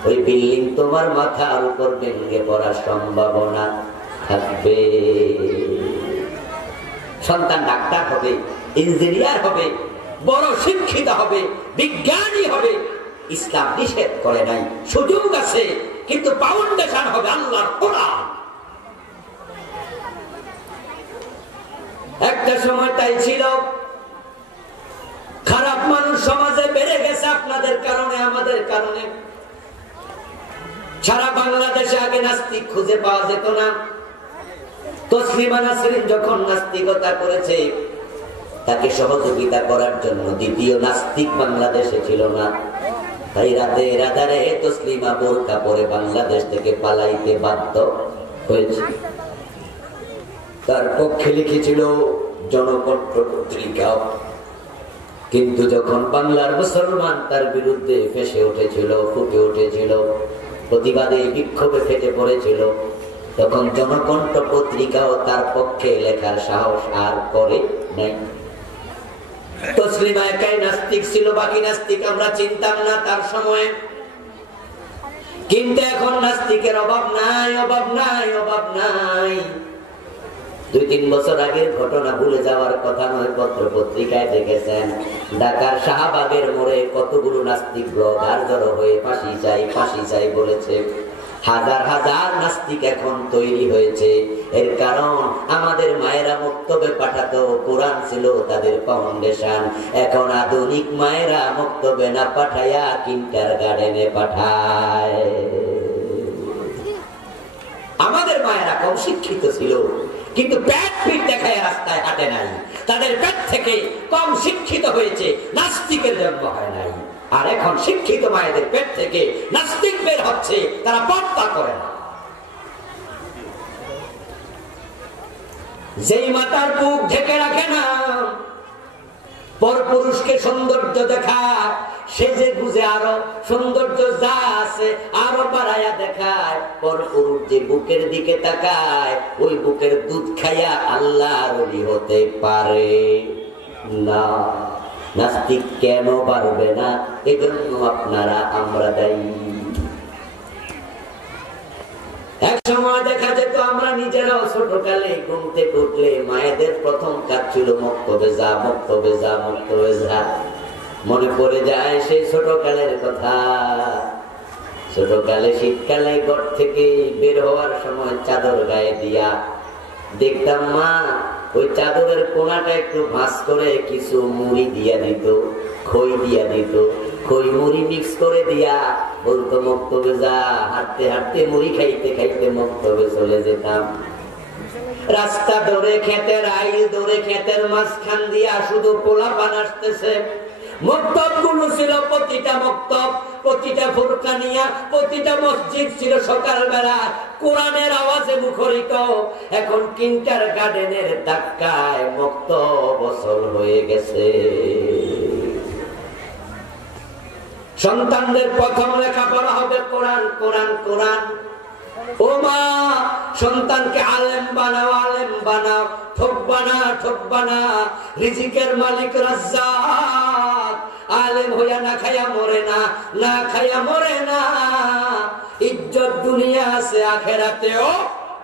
ওই বিল্ডিং তোমার মাথার উপর ভেঙে পড়ার সম্ভাবনা থাকবে। সন্তান ডাক্তার হবে, ইঞ্জিনিয়ার হবে, বড় শিক্ষিত হবে, বিজ্ঞানী হবে, ইসলাম নিষেধ করে নাই, সুযোগ আছে, কিন্তু ফাউন্ডেশন হবে আল্লাহর কোরআন। একটা সময় তাই ছিল, খারাপ মানুষ সমাজে বেড়ে গেছে আপনাদের কারণে, আমাদের কারণে। সারা বাংলাদেশে আগে নাস্তিক খুঁজে পাওয়া যেত না। তসলিমা নাসরিন যখন নাস্তিকতা করেছে, তাকে সহযোগিতা করার জন্য দ্বিতীয় নাস্তিক বাংলাদেশে ছিল না। তাই রাতে রাধারে তসলিমা বোরকা পরে বাংলাদেশ থেকে পালাইতে বাধ্য হয়েছে। তার পক্ষে লিখেছিল জনকণ্ঠ পত্রিকা, কিন্তু যখন বাংলার মুসলমান তার বিরুদ্ধে ফেসে উঠেছিল, ফুটে উঠেছিল, প্রতিবাদে বিক্ষোভে ফেটে পড়েছিল, তখন জনকণ্ঠ পত্রিকাও তার পক্ষে লেখার সাহস আর করে নাই। তসলিমা একাই নাস্তিক ছিল, বাকি নাস্তিক আমরা চিনতাম না তার সময়ে। কিন্তু এখন নাস্তিকের অভাব নাই, অভাব নাই, অভাব নাই। 2-3 বছর আগের ঘটনা ভুলে যাওয়ার কথা নয়। পত্র পত্রিকায় দেখেছেন, ঢাকার শাহবাগের মোড়ে কতগুলো নাস্তিক ব্লগার জড়ো হয়ে ফাঁসি চাই, ফাঁসি চাই বলেছে। হাজার হাজার নাস্তিক এখন তৈরি হয়েছে। এর কারণ আমাদের মায়েরা মক্তবে পাঠাতো, কোরআন ছিল তাদের ফাউন্ডেশন। এখন আধুনিক মায়েরা মক্তবে না পাঠাইয়া কিন্ডারগার্টেনে পাঠায়। আমাদের মায়েরা কম শিক্ষিত ছিল, কিন্তু পেট পিট দেখায় রাস্তায় হাঁটে নাই। তাদের পেট থেকে কম শিক্ষিত হয়েছে, নাস্তিকের জন্ম হয় নাই। আর এখন শিক্ষিত মায়েদের পেট থেকে নাস্তিক বের হচ্ছে, তারা পর্দা করে না। যেই মাতার বুক ঢেকে রাখে না, পরপুরুষকে সৌন্দর্য দেখায়, সেজে গুজে আরো সৌন্দর্য যা আছে আরো বাড়াইয়া দেখায়। পরপুরুষ যে বুকের দিকে তাকায়, ওই বুকের দুধ খাইয়া আল্লাহর ওলি হতে পারে না। নাস্তিক কেন পারবে না? এজন্য আপনারা আমরা দায়ী। এক সময় দেখা যেত আমরা নিজেরাও ছোটকালে ঘুম থেকে উঠলে মায়েদের প্রথম কাজ ছিল মক্তবে যা, মক্তবে যা, মক্তবে যা। মনে পড়ে যায় সেই ছোটকালের কথা। ছোটকালে শীতকালে ঘর থেকে বের হওয়ার সময় চাদর গায়ে দিয়া দেখতাম মা ওই চাদরের কোনাটা একটু ভাঁজ করে কিছু মুড়ি দিয়া দিত, খই দিয়া দিত, খই মুড়ি মিক্স করে দিয়া বলতো মক্তবে যা। হাঁটতে হাঁটতে মুড়ি খাইতে খাইতে মক্তবে চলে যেতাম। রাস্তা ধরে খেতের আইল ধরে খেতের মাঝখান দিয়া শুধু পোলাপান আসতেছে। মক্তব গুলো ছিল প্রতিটা মক্তব, প্রতিটা ফুরকানিয়া, প্রতিটা মসজিদ ছিল সকালবেলা কোরআনের আওয়াজে মুখরিত। এখন কিন্টার গার্ডেনের ধাক্কায় মক্তব বছর হয়ে গেছে। সন্তানদের প্রথম লেখাপড়া হবে কোরআন, কোরআন, কোরআন। ও মা, সন্তানকে আলেম বানাও, আলেম বানাও, ঠকবা না, ঠকবা না। রিজিকের মালিক রাজ্জাক। আলেম হইয়া না খাইয়া মরে না, না খাইয়া মরে না। ইজ্জত দুনিয়া আছে, আখেরাতেও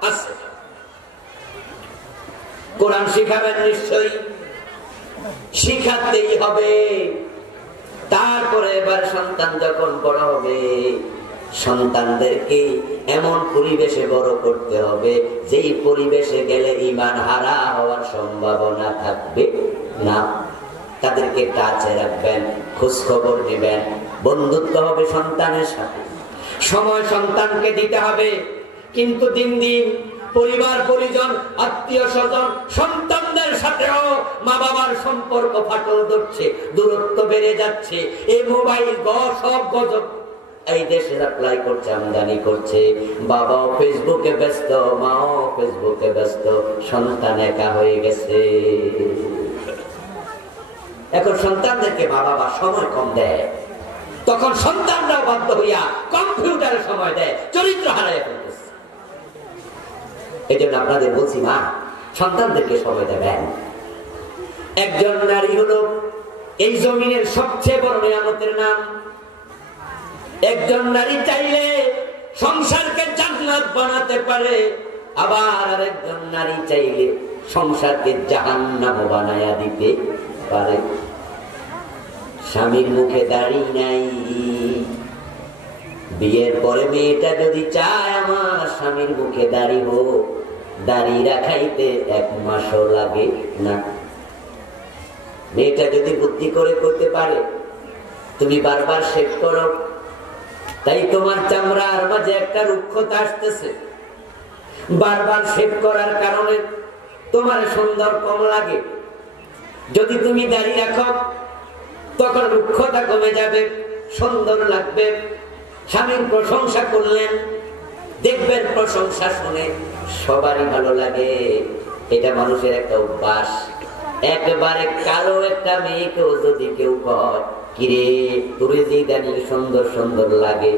আছে। কোরআন শিখাবেন নিশ্চয়ই, শিখাতেই হবে। তারপরে এবার সন্তান যখন বড় হবে, সন্তানদেরকে এমন পরিবেশে বড় করতে হবে যেই পরিবেশে গেলে ঈমান হারা হওয়ার সম্ভাবনা থাকবে না। তাদেরকে কাছে রাখবেন, খোঁজ খবর দিবেন, বন্ধুত্ব হবে সন্তানের সাথে, সময় সন্তানকে দিতে হবে। কিন্তু দিন দিন পরিবার পরিজন আত্মীয় স্বজন সন্তানদের সাথেও মা বাবার সম্পর্ক ফাটল ধরছে, দূরত্ব বেড়ে যাচ্ছে। এই মোবাইল সব গজব এই দেশে অ্যাপ্লাই করছে, আমদানি করছে। বাবাও ফেসবুকে ব্যস্ত, মাও ফেসবুকে ব্যস্ত, সন্তান একা হয়ে গেছে। এখন সন্তানদেরকে মা বাবা সময় কম দেয়, তখন সন্তানরাও বাধ্য হইয়া কম্পিউটারে সময় দেয়, চরিত্র হারায় ফেলতেছে। এই জন্য আপনাদের বলছি মা, সন্তানদেরকে সময় দেবেন। একজন নারী হলো এই জমিনের সবচেয়ে বড় নিয়ামতের নাম। একজন নারী চাইলে সংসারকে জান্নাত বানাতে পারে, আবার আরেকজন নারী চাইলে সংসারকে জাহান্নাম বানায়া দিতে পারে। স্বামীর মুখে দাড়ি নাই, বিয়ের পরে মেয়েটা যদি চায় আমার স্বামীর মুখে দাড়ি হোক, দাড়ি রাখাইতে 1 মাসও লাগে না। মেয়েটা যদি বুদ্ধি করে করতে পারে, তুমি বারবার শেভ করো, তাই তোমার চামড়ার মাঝে একটা রুক্ষতা আসতেছে। বারবার শেভ করার কারণে তোমার সুন্দর কম লাগে। যদি তুমি দাড়ি রাখো, তখন রুক্ষতা কমে যাবে, সুন্দর লাগবে। স্বামীর প্রশংসা করলেন, দেখবেন প্রশংসা শুনে সবারই ভালো লাগে। এটা মানুষের একটা অভ্যাস। একবারে কালো একটা মেয়েকেও যদি কেউ কয়, কিরে তোরে যে দাঁড়িয়ে সুন্দর সুন্দর লাগে,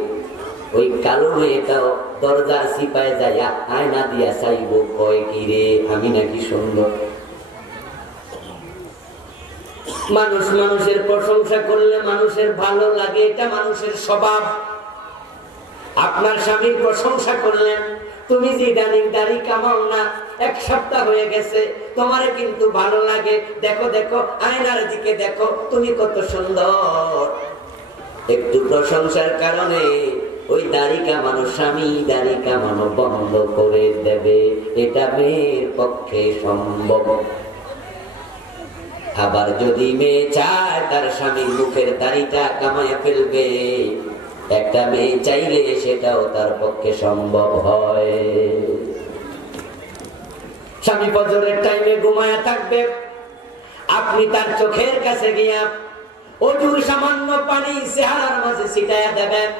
ওই কালো মেয়েটাও দরজার সিপায় যাইয়া আয়না দিয়া চাইব, কয় কিরে আমি নাকি সুন্দর। মানুষ মানুষের প্রশংসা করলে মানুষের ভালো লাগে, এটা মানুষের স্বভাব। আপনার স্বামীর প্রশংসা করলেন, তুমি যে ইদানিং দাড়ি কামাও না, 1 সপ্তাহ হয়ে গেছে, তোমারে কিন্তু ভালো লাগে, দেখো দেখো আয়নার দিকে দেখো, তুমি কত সুন্দর। একটু প্রশংসার কারণে ওই দাড়ি কামানো স্বামী দাড়ি কামানো বন্ধ করে দেবে, এটা মেয়ের পক্ষে সম্ভব। আবার যদি মেয়ে চায় তার স্বামীর মুখের দাড়িটা কামাইয়া ফেলবে, একটা মেয়ে চাইলে সেটাও তার পক্ষে সম্ভব হয়। স্বামী ফজরের টাইমে ঘুমায়া থাকবে, আপনি তার চোখের কাছে গিয়া অজুর সামান্য পানি চেহারার মাঝে ছিটাইয়া দেবেন।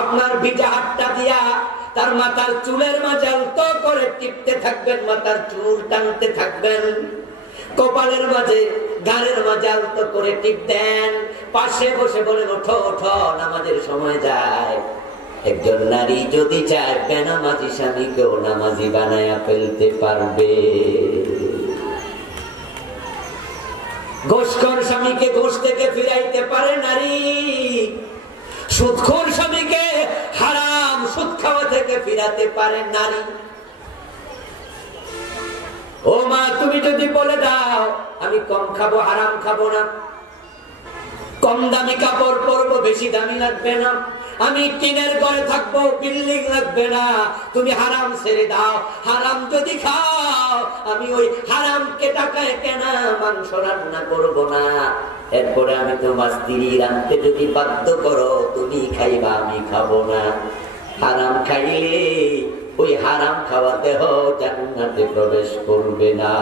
আপনার ভিজা হাতটা দিয়া তার মাথার চুলের মাঝে আলতো করে টিপতে থাকবেন, মাথার চুল টানতে থাকবেন। কপালের মাঝে গালের মাঝে আলতো করে টিপ দেন। পাশে বসে বলেন, ওঠো ওঠো নামাজের সময় যায়। একজন নারী যদি চায় বেনামাজি স্বামীকেও নামাজি বানায়া ফেলতে পারবে। ঘুষখোর স্বামীকে ঘুষ থেকে ফিরাইতে পারে নারী, সুদখোর স্বামীকে হারাম সুদ খাওয়া থেকে ফিরাতে পারে নারী। ও মা, তুমি যদি বলে দাও আমি কম খাবো, হারাম খাবো না, কম দামি কাপড় পরবো, বেশি দামি লাগবে না। আমি টিনের ঘরে থাকবো, বিল্ডিং লাগবে না। তুমি হারাম ছেড়ে দাও। হারাম যদি খাও, আমি ওই হারামকে টাকায় কেনা মাংস রান্না করবো না। এরপরে আমি তোমার স্ত্রী রান্তে যদি বাধ্য করো, তুমি খাইবা, আমি খাবো না। হারাম খাইলে ওই হারাম খাওয়া দেহ জান্নাতে প্রবেশ করবে না।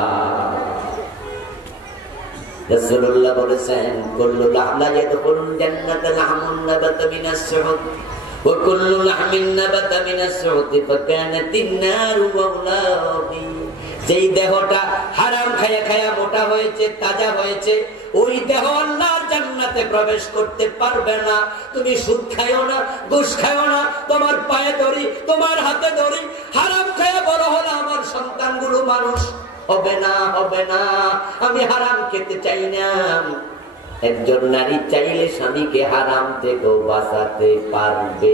রাসূলুল্লাহ বলেছেন, কুল্লু লাহমিন ইয়াদখুলুল জান্নাতা লাহমুন নাবাতা মিনাস সুহুত ওয়া কুল্লু লাহমিন নাবাতা মিনাস সুহুত ফাকানাতিন নারু মাওলাবি। যেই দেহটা হারাম খায়া খায়া মোটা হয়েছে, তাজা হয়েছে, ওই দেহ আল্লাহর জান্নাতে প্রবেশ করতে পারবে না। তুমি সুদ খায়ও না, ঘুষ খায়ও না, তোমার পায়ে ধরি, তোমার হাতে ধরি, হারাম খায়া বড় হলো আমার সন্তানগুলো মানুষ হবে না, হবে না। আমি হারাম খেতে চাই না। একজন নারী চাইলে স্বামীকে হারাম থেকে বাঁচাতে পারবে,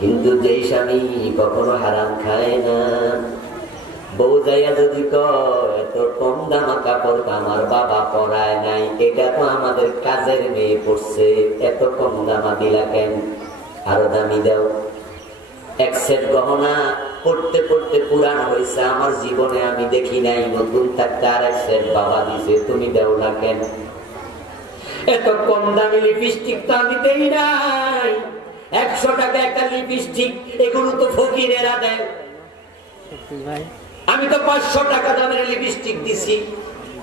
কিন্তু যেই স্বামী কখনো হারাম খায় না, বউ যাইয়া যদি কয় এত কম দামা কাপড় আমার বাবা পরায় নাই, এটা তো আমাদের কাজের মেয়ে পড়ছে, এত কম দামা দিলা কেন, আরো দামি দাও। এক সেট গহনা পড়তে পড়তে পুরান হয়েছে, আমার জীবনে আমি দেখি নাই, নতুন থাকতে আর এক সেট বাবা দিছে, তুমি দেও না কেন? এত কম দামি লিপস্টিক তো আমি দেই নাই। 100 টাকা একটা লিপস্টিক, এগুলো তো ফকিরেরা দেয়। আমি তো 500 টাকা দামের লিপস্টিক দিছি।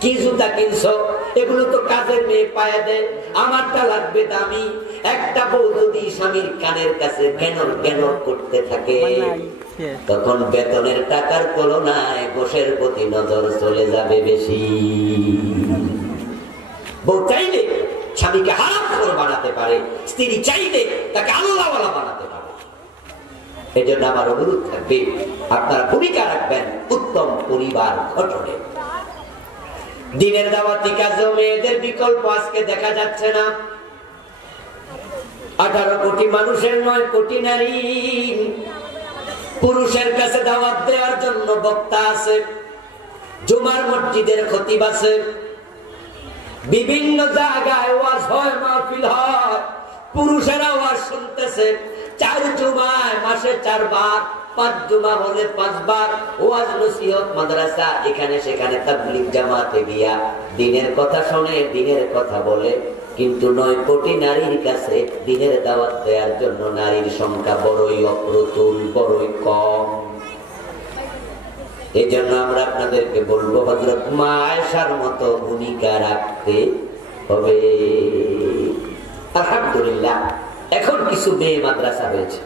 কি জুতা কিনছো? এগুলো তো কাজের মেয়ে পায়ে দেয়। আমারটা লাগবে দামি। একটা বউ যদি স্বামীর কানের কাছে কেনর কেনর করতে থাকে, তখন বেতনের টাকার তুলনায় গোশের প্রতি নজর চলে যাবে বেশি। বউ চাইলে স্বামীকে হারামখোর বানাতে পারে, স্ত্রী চাইলে তাকে আল্লাহওয়ালা বানাতে পারে। এই জন্য আমার অনুরোধ থাকবে, আপনারা ভূমিকা রাখবেন উত্তম পরিবার গঠনে। দিনের দাওয়াতি কাজে মেয়েদের বিকল্প আজকে দেখা যাচ্ছে না। 18 কোটি মানুষের 9 কোটি নারী। পুরুষের কাছে দাওয়াত দেওয়ার জন্য বক্তা আছে, জুমার মসজিদের খতিব আছে, বিভিন্ন জায়গায় ওয়াজ হয়, মাহফিল হয়, পুরুষেরা ওয়াজ শুনতেছে। 4 জুমায় মাসে 4 বার, 5 জুমা হলে 5 বার ওয়াজ নসিহত মাদ্রাসা, এখানে সেখানে তাবলীগ জামাতে গিয়া দিনের কথা শুনে, দিনের কথা বলে। কিন্তু 9 কোটি নারীর কাছে দিনের দাওয়াত দেওয়ার জন্য নারীর সংখ্যা বড়ই অপ্রতুল, বড়ই কম। এই জন্য আমরা আপনাদেরকে বলবো, হযরত মা আয়েশার মতো ভূমিকা রাখতে হবে। আলহামদুলিল্লাহ, এখন কিছু মেয়ে মাদ্রাসা হয়েছে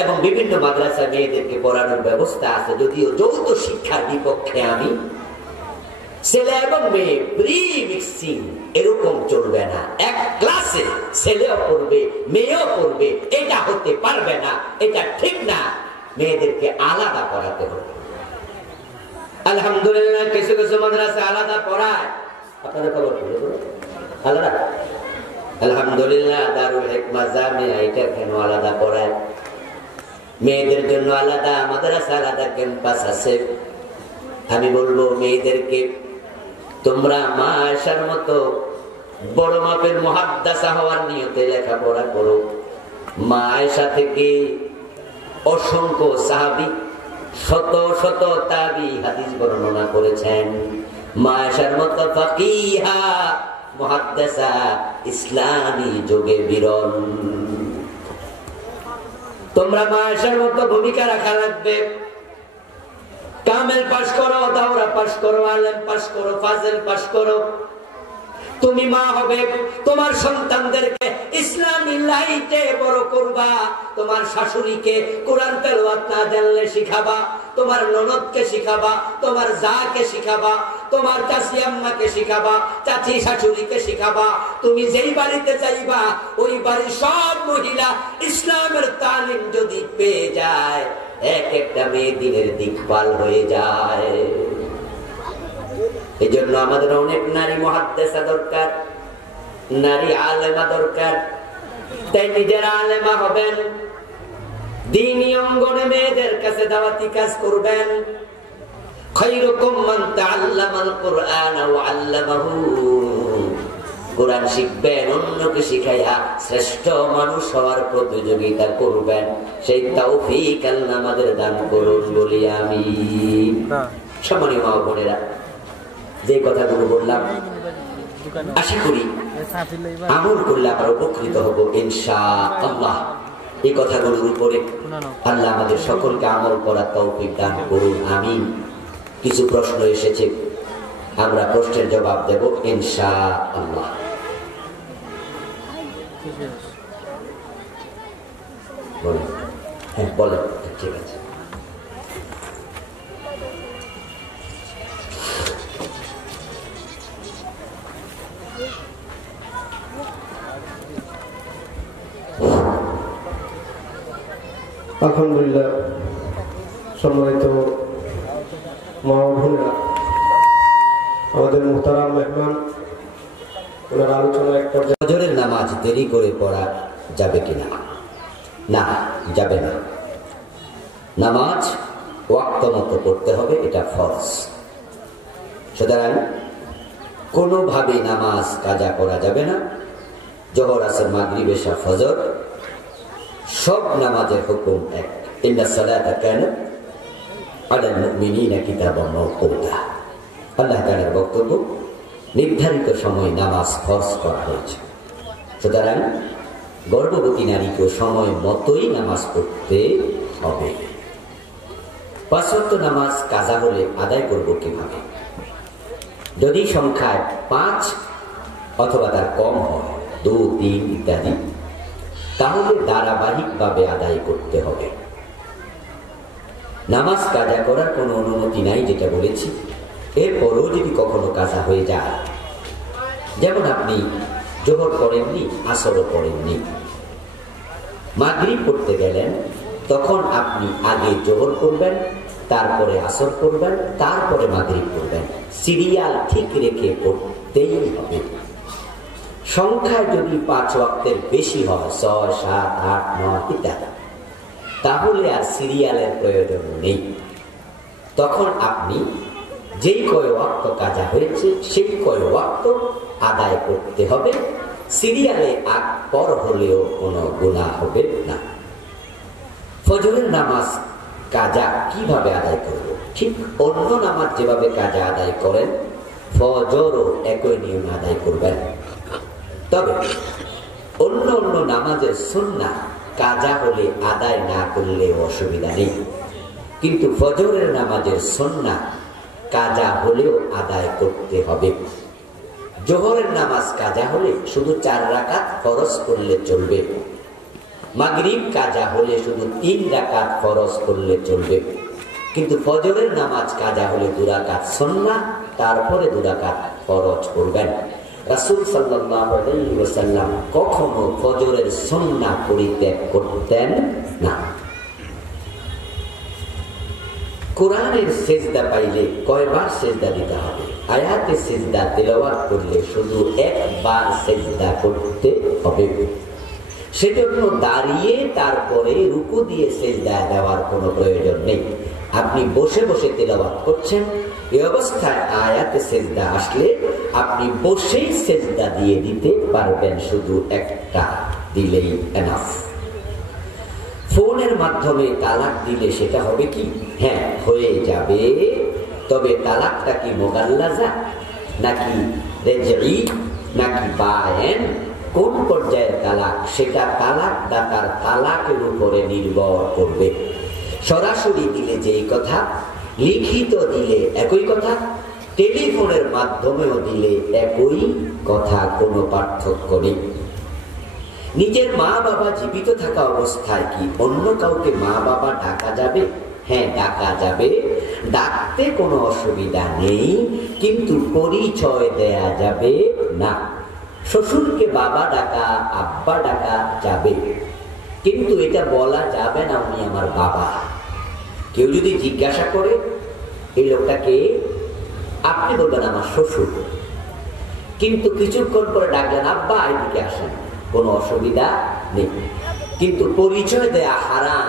এবং বিভিন্ন মাদ্রাসা মেয়েদেরকে পড়ানোর ব্যবস্থা আছে। যদিও যৌথ শিক্ষার বিপক্ষে আমি। ছেলে এবং মেয়ে প্রি মিক্সিং এরকম চলবে না। এক ক্লাসে ছেলেও পড়বে, মেয়েও পড়বে, এটা হতে পারবে না, এটা ঠিক না। মেয়েদেরকে আলাদা পড়াতে হবে। আলহামদুলিল্লাহ, কিছু কিছু মাদ্রাসা আলাদা পড়ায়। আপনাদের খবর আলাদা? আলহামদুলিল্লাহ, দারুল হিকমা জামিয়া এটা কেন আলাদা পড়ায়? মেয়েদের জন্য আলাদা মাদ্রাসা, আলাদা ক্যাম্পাস আছে। আমি বলবো মেয়েদেরকে, তোমরা মা আয়েশার মতো বড় মাপের মুহাদ্দিসা হওয়ার নিয়তে লেখাপড়া করো। মা আয়েশা থেকে অসংখ্য সাহাবী, শত শত তাবী হাদিস বর্ণনা করেছেন। মা আয়েশার মতো ফাকিহা, মুহাদ্দিসা ইসলামী যুগে বিরল। তোমরা মা আয়েশার মতো ভূমিকা রাখা লাগবে। কামেল পাশ করো, দাওরা পাশ করো, আলেম পাশ করো, ফাজেল পাশ করো। তুমি মা হবে, তোমার সন্তানদেরকে ইসলামী লাইটে বড় করবা। তোমার শাশুড়িকে কোরআন তেলাওয়াত না জানলে শিখাবা, তোমার ননদকে শিখাবা, তোমার জাকে শিখাবা, তোমার চাচি আম্মাকে শিখাবা, চাচি শাশুড়িকে শিখাবা। তুমি যেই বাড়িতে যাইবা, ওই বাড়ির সব মহিলা ইসলামের তালিম যদি পেয়ে যায়, এক একটা মেয়ে দিনের দিকপাল হয়ে যায়। এই জন্য আমাদের অনেক নারী মুহাদ্দিসা দরকার, নারী আলেমা দরকার। তাই নিজেরা আলেমা হবেন, দ্বীনি অঙ্গনে মেয়েদের কাছে দাওয়াতি কাজ করবেন। খায়রুকুম মান তাআল্লামাল কুরআন ওয়া আল্লামাহু। কোরআন শিখবেন, অন্যকে শিখাইয়া শ্রেষ্ঠ মানুষ হওয়ার প্রতিযোগিতা করবেন। সেই তৌফিক আল্লাহ আমাদের দান করুন বলি আমিন। সম্মানীয় মা বোনেরা, যে কথাগুলো বললাম আশা করি আমল করলে আমরা উপকৃত হব ইনশাআল্লাহ। এই কথাগুলোর উপরে আল্লাহ আমাদের সকলকে আমল করার তৌফিক দান করুন আমিন। কিছু প্রশ্ন এসেছে, আমরা প্রশ্নের জবাব দেব ইনশাআল্লাহ। হ্যাঁ বলেন, ঠিক আছে। আলহামদুলিল্লাহ, সম্মানিত মা ও বোনেরা, আমাদের মুহতারাম মেহমান ওনার আলোচনা এক পর্যায়ে ফজরের নামাজ দেরি করে পড়া যাবে কিনা? না, যাবে না। নামাজ ওয়াক্ত মতো পড়তে হবে, এটা ফরজ। সুতরাং কোনোভাবে নামাজ কাজা করা যাবে না। জোহর, আসর, মাগরিব, এশা, ফজর সব নামাজের হুকুম এক। ইন্নাস সালাতা কানাত আলাল মুমিনিনা কিতাবাম মাওকুতা। আল্লাহ তাআলার বক্তব্য, নির্ধারিত সময় নামাজ ফরজ করা হয়েছে। সুতরাং গর্ভবতী নারীকে সময় মতোই নামাজ পড়তে হবে। ৫ ওয়াক্ত নামাজ কাজা হলে আদায় করব কিভাবে? যদি সংখ্যায় ৫ অথবা তার কম হয়, ২, ৩ ইত্যাদি, তাহলে ধারাবাহিকভাবে আদায় করতে হবে। নামাজ কাজা করার কোনো অনুমতি নাই, যেটা বলেছি। এরপরও যদি কখনো কাজা হয়ে যায়, যেমন আপনি জোহর পড়েননি, আসরও পড়েননি, মাগরিব পড়তে গেলেন, তখন আপনি আগে জোহর করবেন, তারপরে আসর করবেন, তারপরে মাগরিব করবেন। সিরিয়াল ঠিক রেখে পড়তেই হবে। সংখ্যায় যদি ৫ ওয়াক্তের বেশি হয়, ৬, ৭, ৮, ৯ ইত্যাদি, তাহলে আর সিরিয়ালের প্রয়োজন নেই। তখন আপনি যেই কয় ওয়াক্ত কাজা হয়েছে সেই কয় ওয়াক্ত আদায় করতে হবে। সিরিয়ালে আগ পর হলেও কোনো গুনাহ হবে না। ফজরের নামাজ কাজা কিভাবে আদায় করব? ঠিক অন্য নামাজ যেভাবে কাজা আদায় করেন, ফজরও একই নিয়ম আদায় করবেন। তবে অন্য অন্য নামাজের সুন্নাহ কাজা হলে আদায় না করলে অসুবিধা নেই, কিন্তু ফজরের নামাজের সুন্নাহ কাজা হলেও আদায় করতে হবে। জোহরের নামাজ কাজা হলে শুধু 4 রাকাত ফরজ করলে চলবে। মাগরিব কাজা হলে শুধু 3 রাকাত ফরজ করলে চলবে। কিন্তু ফজরের নামাজ কাজা হলে 2 রাকাত সুন্নাহ, তারপরে 2 রাকাত ফরজ করবেন। রাসূল সাল্লাল্লাহু আলাইহি ওয়াসাল্লাম কখনো ফজরের সুন্নাহ পরিত্যাগ করতেন না। কোরআনের সিজদা পাইলে কয়বার সিজদা দিতে হবে? আয়াতে সিজদা তেলাওয়াত করলে শুধু একবার সিজদা করতে হবে। সেজন্য দাঁড়িয়ে তারপরে রুকু দিয়ে সিজদা দেওয়ার কোনো প্রয়োজন নেই। আপনি বসে বসে তেলাওয়াত করছেন, এই অবস্থায় আয়াতে সিজদা আসলে আপনি বসেই সিজদা দিয়ে দিতে পারবেন, শুধু একটা দিলেই এনাফ। ফোনের মাধ্যমে তালাক দিলে সেটা হবে কি? হ্যাঁ, হয়ে যাবে। তবে তালাকটা কি মুগাল্লাজা নাকি রেজঈ নাকি বায়েন, কোন পর্যায়ের তালাক, সেটা তালাক দাতার তালাকের উপরে নির্ভর করবে। সরাসরি দিলে যেই কথা, লিখিত দিলে একই কথা, টেলিফোনের মাধ্যমেও দিলে একই কথা, কোনো পার্থক্য নেই। নিজের মা বাবা জীবিত থাকা অবস্থায় কি অন্য কাউকে মা বাবা ডাকা যাবে? হ্যাঁ, ডাকা যাবে, ডাকতে কোনো অসুবিধা নেই, কিন্তু পরিচয় দেয়া যাবে না। শ্বশুরকে বাবা ডাকা, আব্বা ডাকা যাবে, কিন্তু এটা বলা যাবে না উনি আমার বাবা। কেউ যদি জিজ্ঞাসা করে এই লোকটাকে, আপনি বলবেন আমার শ্বশুর, কিন্তু কিছুক্ষণ পরে ডাকলেন আব্বা এদিকে আসেন, কোনো অসুবিধা নেই, কিন্তু পরিচয় দেয়া হারাম।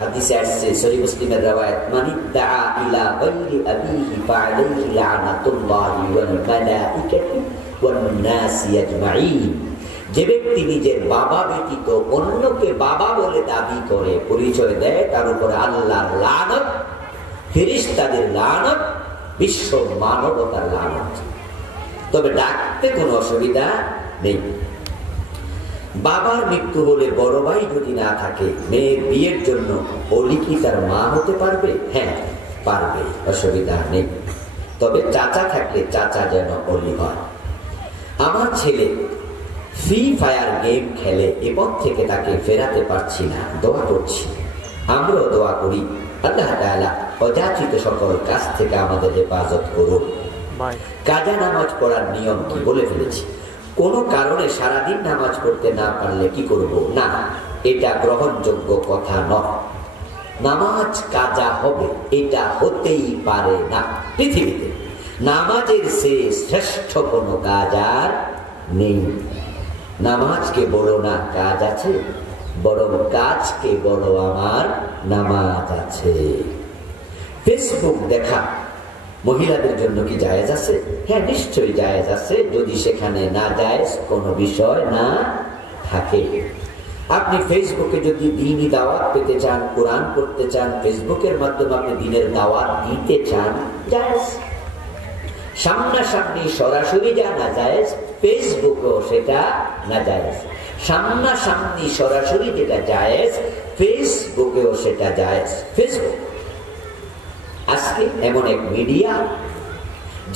হাদিসে আসছে, সহিহ মুসলিমের riwayat, মান ইদ্দাআ ইলা গায়রি আবিহি ফাআলাইহি লা'নাতুল্লাহি ওয়াল মালাইকাতি ওয়ান নাসি আজমাইন। যে ব্যক্তি নিজের বাবা ব্যতীত অন্যকে বাবা বলে দাবি করে, পরিচয় দেয়, তার উপরে আল্লাহর লানত, ফেরেশতাদের লানত, বিশ্ব মানবতার লানত। তবে ডাকতে কোনো অসুবিধা নেই। বাবার মৃত্যু হলে বড় ভাই যদি না থাকে, মেয়ের বিয়ের জন্য অলি কি তার মা হতে পারবে? হ্যাঁ পারবে, অসুবিধা নেই। তবে চাচা থাকলে চাচা যেন অলি হয়। আমার ছেলে ফ্রি ফায়ার গেম খেলে, এপর থেকে তাকে ফেরাতে পারছি না, দোয়া করছি। আমরাও দোয়া করি, আল্লাহ তাআলা অযাচিত সকল কাজ থেকে আমাদের হেফাজত করুন। কাজা নামাজ পড়ার নিয়ম কি বলে ফেলেছি। কোনো কারণে সারাদিন নামাজ পড়তে না পারলে কি করব? না, এটা গ্রহণযোগ্য কথা নয়। নামাজ কাজা হবে, এটা হতেই পারে না। পৃথিবীতে নামাজের চেয়ে শ্রেষ্ঠ কোনো কাজ আর নেই। নামাজকে বড় না কাজ আছে, বরং কাজকে বড় আমার নামাজ আছে। ফেসবুক দেখা মহিলাদের জন্য কি জায়েজ আছে? হ্যাঁ নিশ্চয়ই জায়েজ আছে, যদি সেখানে না জায়েজ কোনো বিষয় না থাকে। আপনি ফেসবুকে যদি দ্বীনি দাওয়াত পেতে চান, কোরআন পড়তে চান, ফেসবুকের মাধ্যমে আপনি দ্বীনের দাওয়াত দিতে চান, জায়েজ। সামনাসামনি সরাসরি যা না জায়েজ, ফেসবুকেও সেটা না জায়েজ। সামনাসামনি সরাসরি যেটা জায়েজ, ফেসবুকেও সেটা জায়েজ। ফেসবুক আজকে এমন এক মিডিয়া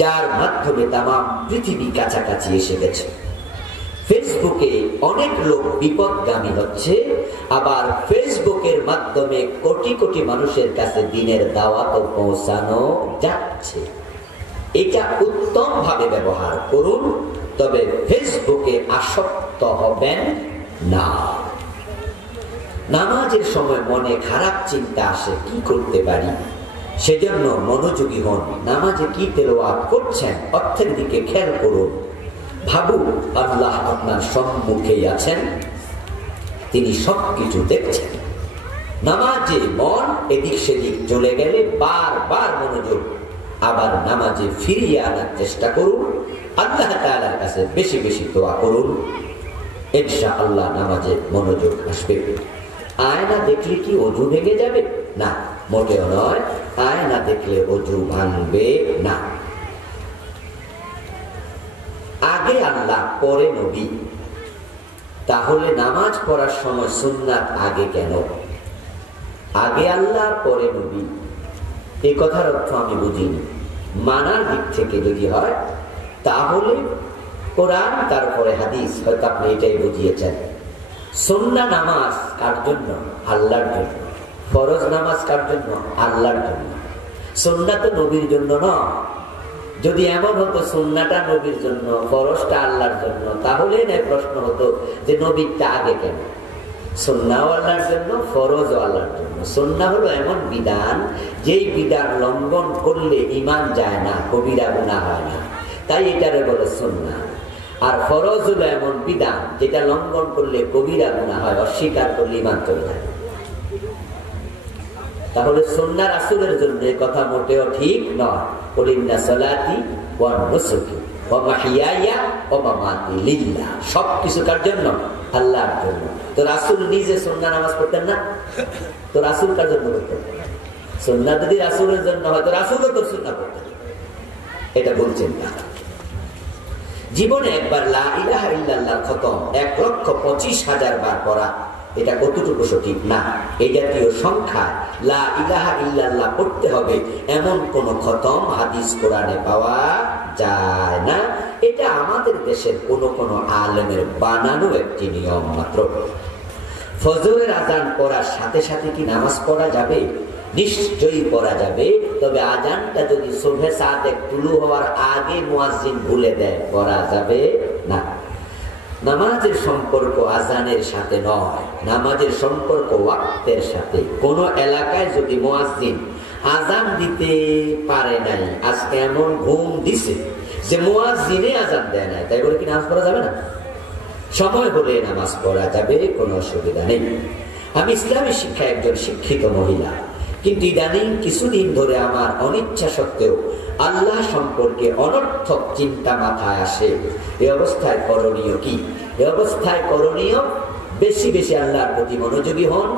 যার মাধ্যমে তামাম পৃথিবী কাছাকাছি এসে গেছে। ফেসবুকে অনেক লোক বিপদগামী হচ্ছে, আবার ফেসবুকের মাধ্যমে কোটি কোটি মানুষের কাছে দ্বীনের দাওয়াতও পৌঁছানো যাচ্ছে। এটা উত্তম ভাবে ব্যবহার করুন, তবে ফেসবুকে আসক্ত হবেন না। নামাজের সময় মনে খারাপ চিন্তা আসে, কি করতে পারি, সেজন্য মনোযোগী হন। নামাজে কি তেলাওয়াত করছেন অর্থের দিকে খেয়াল করুন। ভাবুন আল্লাহ আপনার সম্মুখেই আছেন, তিনি সবকিছু দেখছেন। নামাজে মন এদিক সেদিক চলে গেলে বারবার মনোযোগ আবার নামাজে ফিরিয়ে আনার চেষ্টা করুন। আল্লাহ তাআলার কাছে বেশি বেশি দোয়া করুন, ইনশাআল্লাহ নামাজে মনোযোগ আসবে। আয়না দেখলে কি ওযু ভেঙে যাবে? না, মোটেও নয়। আয়না দেখলে ওযু ভাঙবে না। আগে আল্লাহ পরে নবী, তাহলে নামাজ পড়ার সময় সুন্নাত আগে কেন? আগে আল্লাহ পরে নবী, এই কথার অর্থ আমি বুঝিনি। মানার দিক থেকে যদি হয় তাহলে কোরআন তারপরে হাদিস, হয়তো আপনি এটাই বুঝিয়েছেন। সুন্নাহ নামাজ কার জন্য? আল্লাহর জন্য। ফরজ নামাজ কার জন্য? আল্লাহর জন্য। সুন্নাহ তো নবীর জন্য নয়। যদি এমন হতো সুন্নাহটা নবীর জন্য, ফরজটা আল্লাহর জন্য, তাহলে না প্রশ্ন হতো যে নবীরটা আগে কেন? সুন্নাহ আল্লাহর জন্য, ফরজ আল্লাহর জন্য। সুন্নাহ হলো এমন বিধান, যেই বিধান লঙ্ঘন করলে ঈমান যায় না, কবিরা গুনাহ হয় না, তাই এটারে বলে সুন্নাহ। আর ফরজ হলো এমন বিধান যেটা লঙ্ঘন করলে কবিরা গুনাহ হয়, অস্বীকার করলে ঈমান চলে যায়। তাহলে সুন্নাহ রাসূলের জন্য এই কথা মোটেও ঠিক নয়। কুলিন্না সালাতি ওয়া নুসুকি ওয়া মাহইয়ায়া ওয়া মামাতি লিল্লাহ। সবকিছু কার জন্য? আল্লাহর জন্য। তো রাসূল নিজে সুন্নাহ নামাজ পড়তেন না? তো রাসূল কার জন্য পড়তেন? সুন্নাহ যদি রাসূলের জন্য হয় তো রাসূলও তো সুন্নাহ পড়তেন। এটা বলছেন না। জীবনে একবার লা ইলাহা ইল্লাল্লাহ খতম 1,25,000 বার পড়া, এটা কতটুকু সঠিক? না। এই জাতীয় সংখ্যা লা ইলাহা ইল্লাল্লাহ পড়তে হবে এমন কোন খতম হাদিস কোরআনে পাওয়া যায় না। এটা আমাদের দেশের কোন কোন আলেমের বানানো একটি নিয়ম মাত্র। ফজরের আজান পড়ার সাথে সাথে কি নামাজ পড়া যাবে? নিশ্চয়ই পড়া যাবে, তবে আজানটা যদি সুবহে সাদেক তুলু হওয়ার আগে মুয়াজ্জিন ভুলে দেয়, পড়া যাবে না। নামাজের সম্পর্ক আজানের সাথে নয়, নামাজের সম্পর্ক ওয়াক্তের সাথে। কোন এলাকায় যদি মুয়াজ্জিন আজান দিতে পারে নাই, আজকে এমন ঘুম দিছে যে মুয়াজ্জিনে আজান দেয় নাই, তাই বলে কি নামাজ পড়া যাবে না? সময় হলে নামাজ পড়া যাবে, কোনো অসুবিধা নেই। আমি ইসলামী শিক্ষা একজন শিক্ষিত মহিলা, কিন্তু ইদানিং কিছুদিন ধরে আমার অনিচ্ছা সত্ত্বেও আল্লাহ সম্পর্কে অনর্থক চিন্তা মাথায় আসে। এই অবস্থায় করণীয় কি? এই অবস্থায় করণীয় বেশি বেশি আল্লাহর প্রতি মনোযোগী হন।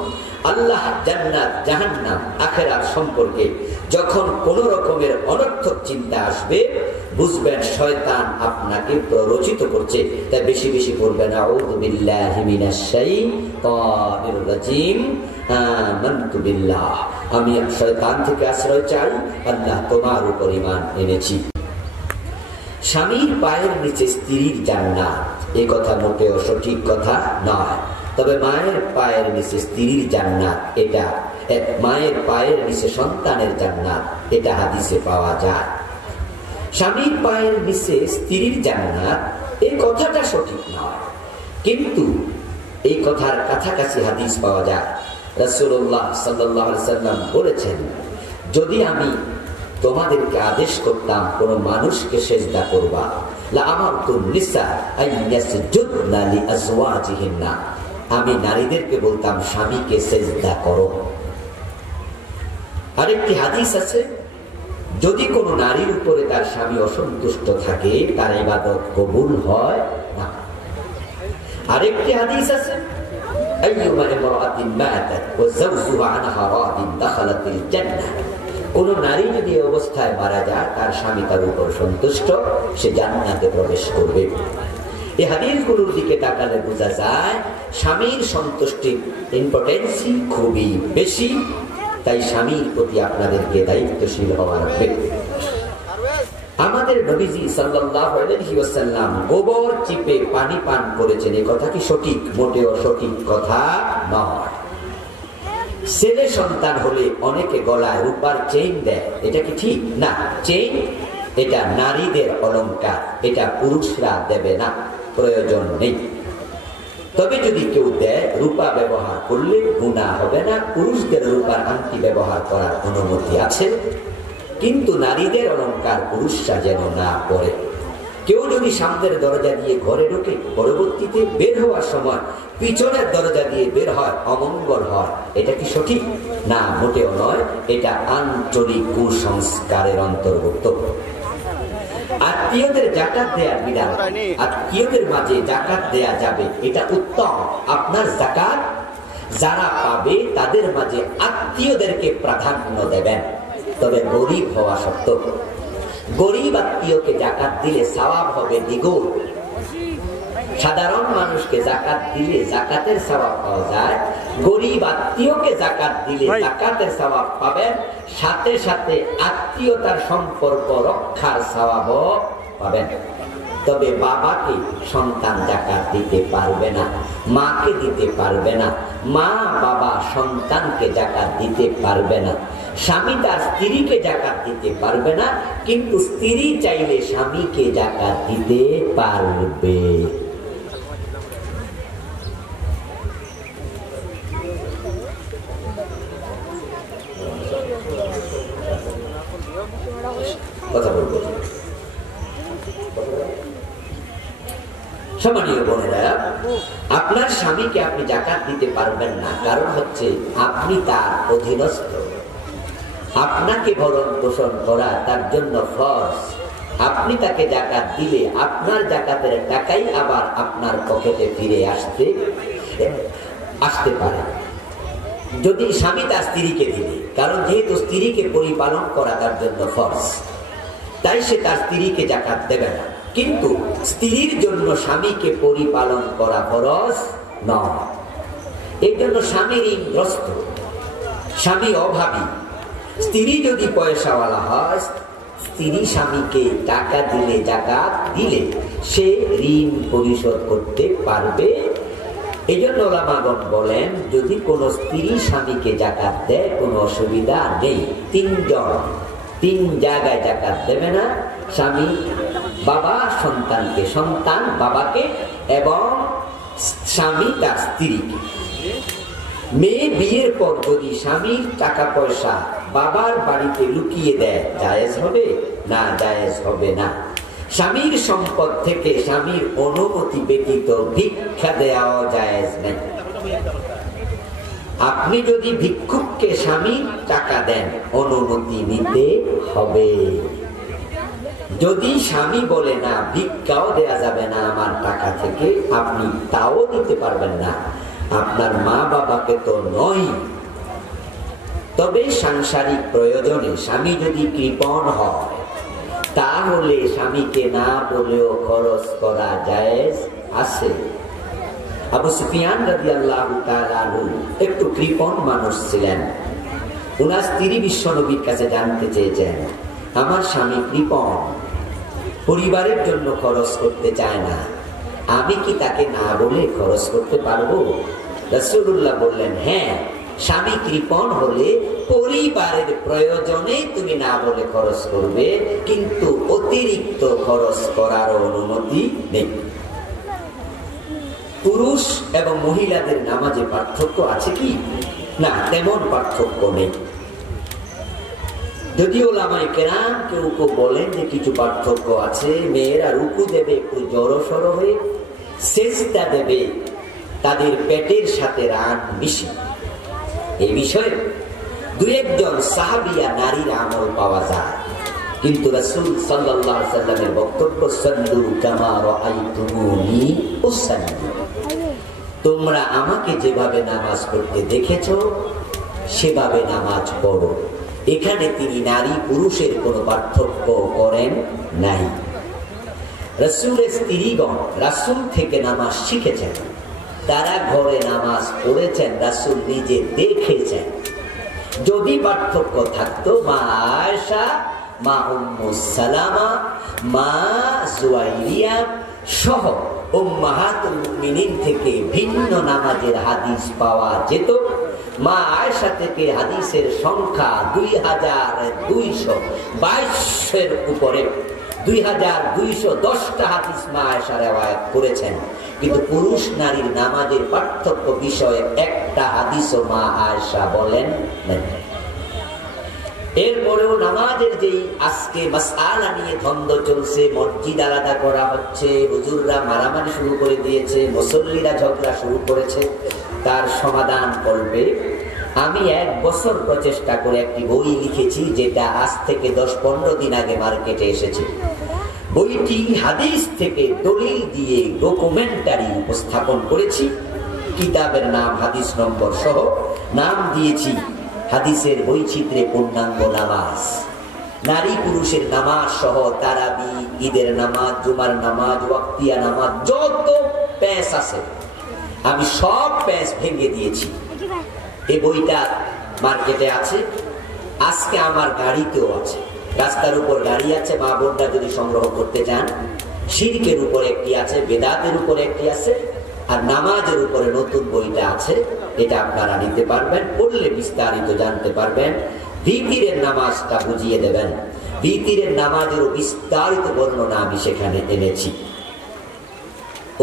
আল্লাহ, জান্নাত, জাহান্নাম, আখিরাত সম্পর্কে যখন কোন রকমের অনর্থক চিন্তা আসবে, বুঝবেন শয়তান আপনাকে প্ররোচিত করছে। তাই বেশি বেশি পড়বেন আউযু বিল্লাহি মিনাশ শাইতানির রাজিম, আমানতু বিল্লাহ, আমি শয়তান থেকে আশ্রয় চাই, আল্লাহ তোমার উপর ঈমান এনেছি। স্বামীর পায়ের নিচে স্ত্রীর জান্নাত, এই কথা মোটেও সঠিক কথা নয়। তবে মায়ের পায়ের নিচে স্ত্রীর জান্নাত, এটা মায়ের পায়ের নিচে সন্তানের জান্নাত, এটা হাদিসে পাওয়া যায়। স্বামীর পায়ের নিচে স্ত্রীর জান্নাত, এই কথাটা সঠিক নয়, কিন্তু এই কথার কাছাকাছি হাদিস পাওয়া যায়। রাসূলুল্লাহ সাল্লাল্লাহু আলাইহি সাল্লাম বলেছেন, যদি আমি তোমাদেরকে আদেশ করতাম কোন মানুষকে সেজদা করবা, লা আমারতুন নিসা আইয়াসজুদনা লিআজওয়াজিহিন্না, আমি নারীদেরকে বলতাম স্বামীকে সেজদা করো। আরেকটি হাদিস আছে, যদি কোন নারীর উপরে তার স্বামী অসন্তুষ্ট থাকে, তার ইবাদত কবুল হয় না। আরেকটি হাদিস আছে, আইয়ুমা ইমরাআতিন মাতাত ওয়া যাওজুহা আনহা রাদিন দাখালাতিল জান্নাহ, কোন নারী যদি এই অবস্থায় মারা যায়, তার স্বামী তার উপর সন্তুষ্ট, সে জান্নাতে প্রবেশ করবে। এই হাদিসগুলোর দিকে তাকালে বোঝা যায় স্বামীর সন্তুষ্টির ইম্পর্টেন্সই খুবই বেশি। তাই স্বামীর প্রতি আপনাদেরকে দায়িত্বশীল হওয়া লাগবে। আমাদের নবীজি সাল্লাল্লাহু আলাইহি ওয়াসাল্লাম গোবর চিপে পানি পান করেছেন, এই কথা কি সঠিক? মোটেও সঠিক কথা নয়। ছেলে সন্তান হলে অনেকে গলায় রূপার চেইন দেয়, এটা কি ঠিক? না, চেইন এটা নারীদের অলংকার, এটা পুরুষরা দেবে না, প্রয়োজন নেই। তবে যদি কেউ দেয়, রূপা ব্যবহার করলে গুনাহ হবে না, পুরুষদের রূপার আংটি ব্যবহার করার অনুমতি আছে, কিন্তু নারীদের অলংকার পুরুষরা যেন না পরে। কেউ যদি সামনের দরজা দিয়ে ঘরে ঢোকে, পরবর্তীতে বের হওয়ার সময় পিছনের দরজা দিয়ে বের হয়, অমঙ্গল হয়, এটা কি সঠিক? না, মোটেও নয়, এটা আঞ্চলিক কুসংস্কারের অন্তর্ভুক্ত। আত্মীয়দের যাকাত দেওয়ার বিধান, আত্মীয়দের মাঝে যাকাত দেয়া যাবে, এটা উত্তম। আপনার যাকাত যারা পাবে তাদের মাঝে আত্মীয়দেরকে প্রাধান্য দেবেন, তবে গরিব হওয়া সত্ত্বেও। গরিব আত্মীয়কে যাকাত দিলে সওয়াব হবে দ্বিগুণ। সাধারণ মানুষকে যাকাত দিলে যাকাতের সওয়াব পাওয়া যায়, গরিব আত্মীয়কে যাকাত দিলে যাকাতের সওয়াব পাবেন, সাথে সাথে আত্মীয়তার সম্পর্ক রক্ষার সওয়াবও পাবেন। তবে বাবাকে সন্তান যাকাত দিতে পারবে না, মাকে দিতে পারবে না, মা বাবা সন্তানকে যাকাত দিতে পারবে না, স্বামী তার স্ত্রীকে যাকাত দিতে পারবে না, কিন্তু স্ত্রী চাইলে স্বামীকে যাকাত দিতে পারবে। কথা বলবো, সম্মানীয় বোনেরা, আপনার স্বামীকে আপনি যাকাত দিতে পারবেন না, কারণ হচ্ছে আপনি তার অধীনস্থ। আপনাকে ভরণ পোষণ করা তার জন্য ফরজ। আপনি তাকে যাকাত দিলে আপনার যাকাতের টাকাই আবার আপনার পকেটে ফিরে আসতে পারে, যদি স্বামী তার স্ত্রীকে দিলে। কারণ যেহেতু স্ত্রীকে পরিপালন করা তার জন্য ফরজ, তাই সে তার স্ত্রীকে যাকাত দেবে না। কিন্তু স্ত্রীর জন্য স্বামীকে পরিপালন করা ফরজ নয়। এই জন্য স্বামী ঋণগ্রস্ত, স্বামী অভাবী। স্ত্রী যদি পয়সাওয়ালা হয়, স্ত্রী স্বামীকে টাকা দিলে, যাকাত দিলে সে ঋণ পরিশোধ করতে পারবে। এই জন্য ওলামাগণ বলেন, যদি কোন স্ত্রী স্বামীকে যাকাত দেয় কোনো অসুবিধা নেই। তিন জায়গায় যাকাত দেবে না, স্বামী বাবা সন্তানকে, সন্তান বাবাকে, এবং স্বামী তার স্ত্রীকে। মেয়ে বিয়ের পর যদি স্বামীর টাকা পয়সা বাবার বাড়িতে লুকিয়ে দেয়, জায়েজ হবে না? জায়েজ হবে না। স্বামীর সম্পদ থেকে স্বামীর অনুমতি ব্যতীত ভিক্ষা দেওয়া জায়েজ নেই। আপনি যদি ভিক্ষুককে স্বামী টাকা দেন, অনুমতি নিতে হবে। যদি স্বামী বলে না, ভিক্ষাও দেয়া যাবে না আমার টাকা থেকে, আপনি তাও দিতে পারবেন না, আপনার মা বাবাকে তো নয়। তবে সাংসারিক প্রয়োজনে স্বামী যদি কৃপণ হয়, তাহলে স্বামীকে না বলেও খরচ করা জায়েজ আছে। আবু সুফিয়ান রাদিয়াল্লাহু তাআলা আনহু একটু কৃপণ মানুষ ছিলেন। উনার স্ত্রী বিশ্বনবীর কাছে জানতে চেয়েছেন, আমার স্বামী কৃপণ, পরিবারের জন্য খরচ করতে চায় না, আমি কি তাকে না বলে খরচ করতে পারবো? রাসূলুল্লাহ বললেন, হ্যাঁ, স্বামী কৃপণ হলে পরিবারের প্রয়োজনে তুমি না বলে খরচ করবে, কিন্তু অতিরিক্ত খরচ করার অনুমতি নেই। পুরুষ এবং মহিলাদের নামাজে পার্থক্য আছে কি? না, তেমন পার্থক্য নেই। যদিও ওলামায়ে কেরাম কেউ কেউ বলেন যে কিছু পার্থক্য আছে। মেয়েরা রুকু দেবে একটু জড়সড় হয়ে, সেজদা দেবে তাদের পেটের সাথে রান মিশে। এই বিষয়ে দুই একজন সাহাবিয়া নারীর আমল পাওয়া যায়, কিন্তু রাসূল সাল্লাল্লাহু আলাইহি ওয়াসাল্লামের বক্তব্য, সাল্লু কামা রাআইতুমুনি উসাল্লি, তোমরা আমাকে যেভাবে নামাজ পড়তে দেখেছো সেভাবে নামাজ পড়ো। এখানে তিনি নারী পুরুষের কোনো পার্থক্য করেন নাই। রাসূলের স্ত্রীগণ রাসূল থেকে নামাজ শিখেছেন, তারা ঘরে নামাজ পড়েছেন, রাসূল নিজে দেখেছেন। যদি পার্থক্য থাকতো, মা আয়েশা, মা উম্মু সালামা, মা জুয়াইরিয়া সহ উম্মাহাতুল মুমিনিন থেকে ভিন্ন নামাজের হাদিস পাওয়া যেত। মা আয়েশা থেকে হাদিসের সংখ্যা 2222 উপরে, 2210টা হাদিস মা আয়েশা রিওয়ায়াত করেছেন। কিন্তু পুরুষ নারীর নামাজের পার্থক্য বিষয়ে একটা হাদিসও মা আয়েশা বলেন নাই। এরপরেও নামাজের যেই আজকে মাসআলা নিয়ে দ্বন্দ্ব চলছে, মসজিদ আলাদা করা হচ্ছে, হুজুররা মারামারি শুরু করে দিয়েছে, মুসল্লিরা ঝগড়া শুরু করেছে, তার সমাধান করবে আমি 1 বছর প্রচেষ্টা করে একটি বই লিখেছি, যেটা আজ থেকে 10-15 দিন আগে মার্কেটে এসেছে। বইটি হাদিস থেকে দলিল দিয়ে ডকুমেন্টারি উপস্থাপন করেছি। কিতাবের নাম, হাদিস নম্বর সহ নাম দিয়েছি হাদিসের বৈচিত্র্যে পূর্ণাঙ্গ নামাজ। নারী পুরুষের নামাজ সহ তারাবি, ঈদের নামাজ, জুমার নামাজ, ওয়াক্তিয়া নামাজ, যত প্যাঁচ আছে আমি সব প্যাঁচ ভেঙে দিয়েছি। এই বইটা মার্কেটে আছে, আজকে আমার গাড়িতেও আছে, রাস্তার উপর গাড়ি আছে, মা বোনরা যদি সংগ্রহ করতে চান। শিরকের উপর একটি আছে, বেদাতের উপর একটি আছে, আর নামাজের উপরে নতুন বইটা আছে, এটা আপনারা নিতে পারবেন, পড়লে বিস্তারিত জানতে পারবেন। ভিতরের নামাজটা বুঝিয়ে দেবেন, ভিতরের নামাজের বিস্তারিত বর্ণনা আমি সেখানে এনেছি।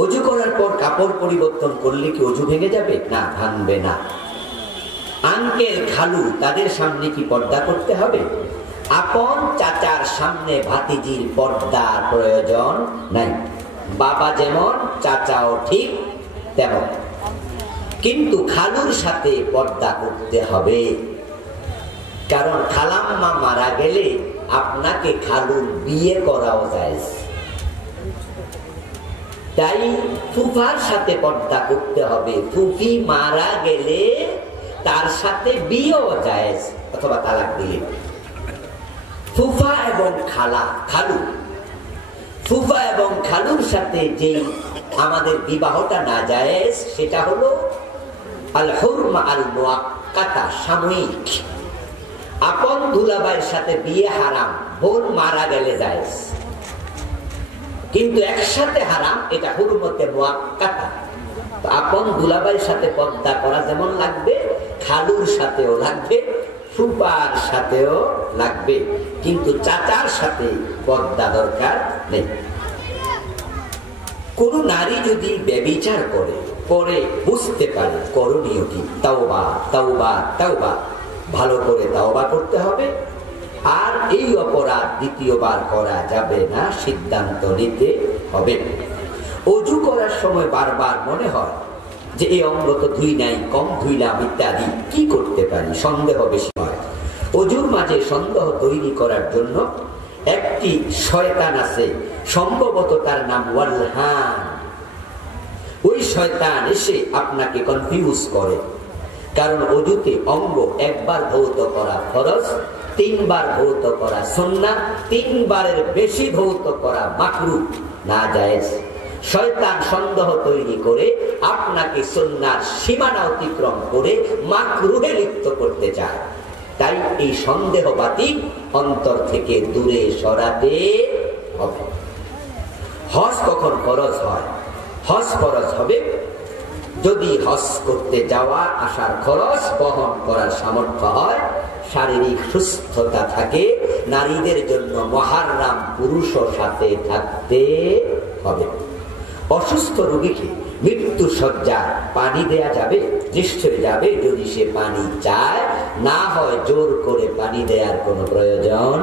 অজু করার পর কাপড় পরিবর্তন করলে কি অজু ভেঙে যাবে? না, ভাঙবে না। আঙ্কেল খালু তাদের সামনে কি পর্দা করতে হবে? আপন চাচার সামনে ভাতিজির পর্দার প্রয়োজন নাই। বাবা যেমন, চাচাও ঠিক তেমন। কিন্তু খালুর সাথে পর্দা করতে হবে, কারণ খালাম্মা মারা গেলে আপনাকে খালুর বিয়ে করাও যায়। তাই ফুফার সাথে পর্দা করতে হবে। ফুফি মারা গেলে তার সাথে বিয়েও যায়, অথবা তালাক দিলে। ফুফা এবং খালু, ফুফা এবং খালুর সাথে যে আমাদের বিবাহটা না জায়েজ, সেটা হলো আল হুরমা আল মুআক্কাতা, সাময়িক। আপন দুলাভাইয়ের সাথে বিয়ে হারাম, বোন মারা গেলে জায়েজ, কিন্তু একসাথে হারাম, এটা হুরমতে মুআক্কাতা। আপন দুলাভাইয়ের সাথে পর্দা করা যেমন লাগবে, খালুর সাথেও লাগবে, ফুফার সাথেও লাগবে, কিন্তু চাচার সাথে পর্দা দরকার নেই। কোন নারী যদি ব্যভিচার করে, পরে বুঝতে পারে করণীয় কি, তাওবা তাওবা তাওবা, ভালো করে তাওবা করতে হবে। আর এই অপরাধ দ্বিতীয়বার করা যাবে না, সিদ্ধান্ত নিতে হবে। অজু করার সময় বারবার মনে হয় যে এই অঙ্গ তো ধুই নাই, কম ধুইলাম ইত্যাদি, কি করতে পারি, সন্দেহ বেশি হয়। অজুর মাঝে সন্দেহ তৈরি করার জন্য একটি শয়তান আছে, সম্ভবত তার নাম ওয়ালহান। ওই শয়তান এসে আপনাকে কনফিউজ করে, কারণ অজুতে অঙ্গ একবার ধৌত করা ফরজ, 3 বার ধৌত করা সুন্নাহ, 3 বারের বেশি ধৌত করা মাকরুহ, নাজায়েজ। শয়তান সন্দেহ তৈরি করে আপনাকে সুন্নাহর সীমানা অতিক্রম করে মাকরুহে লিপ্ত করতে চায়। তাই এই সন্দেহবাদী অন্তর থেকে দূরে সরাতে হবে। হজ কখন ফরজ হয়? হজ ফরজ হবে যদি হজ করতে যাওয়া আসার খরচ বহন করার সামর্থ্য হয়, শারীরিক সুস্থতা থাকে, নারীদের জন্য মুহাররম পুরুষও সাথে থাকতে হবে। অসুস্থ রোগীকে মৃত্যু শয্যায় পানি দেয়া যাবে, নিশ্চয় যাবে, যদি সে পানি চায়, না হয় জোর করে পানি দেওয়ার কোনো প্রয়োজন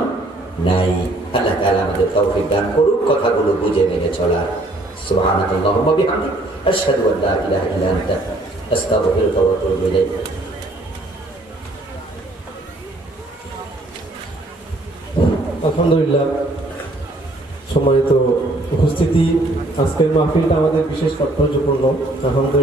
নাই। আল্লাহ তাআলা আমাদের তৌফিক দান করুক কথাগুলো বুঝে মেনে চলার। সুবহানাল্লাহি ওয়া বিহামদিহি, আশহাদু আল্লা ইলাহা ইল্লা আনতা, আস্তাগফিরুকা ওয়া আতুবু ইলাইক। আলহামদুলিল্লাহ, সম্মানিত উপস্থিতি, আজকের মাহফিলটা আমাদের বিশেষ তাৎপর্যপূর্ণ। আলহামদুলিল্লাহ।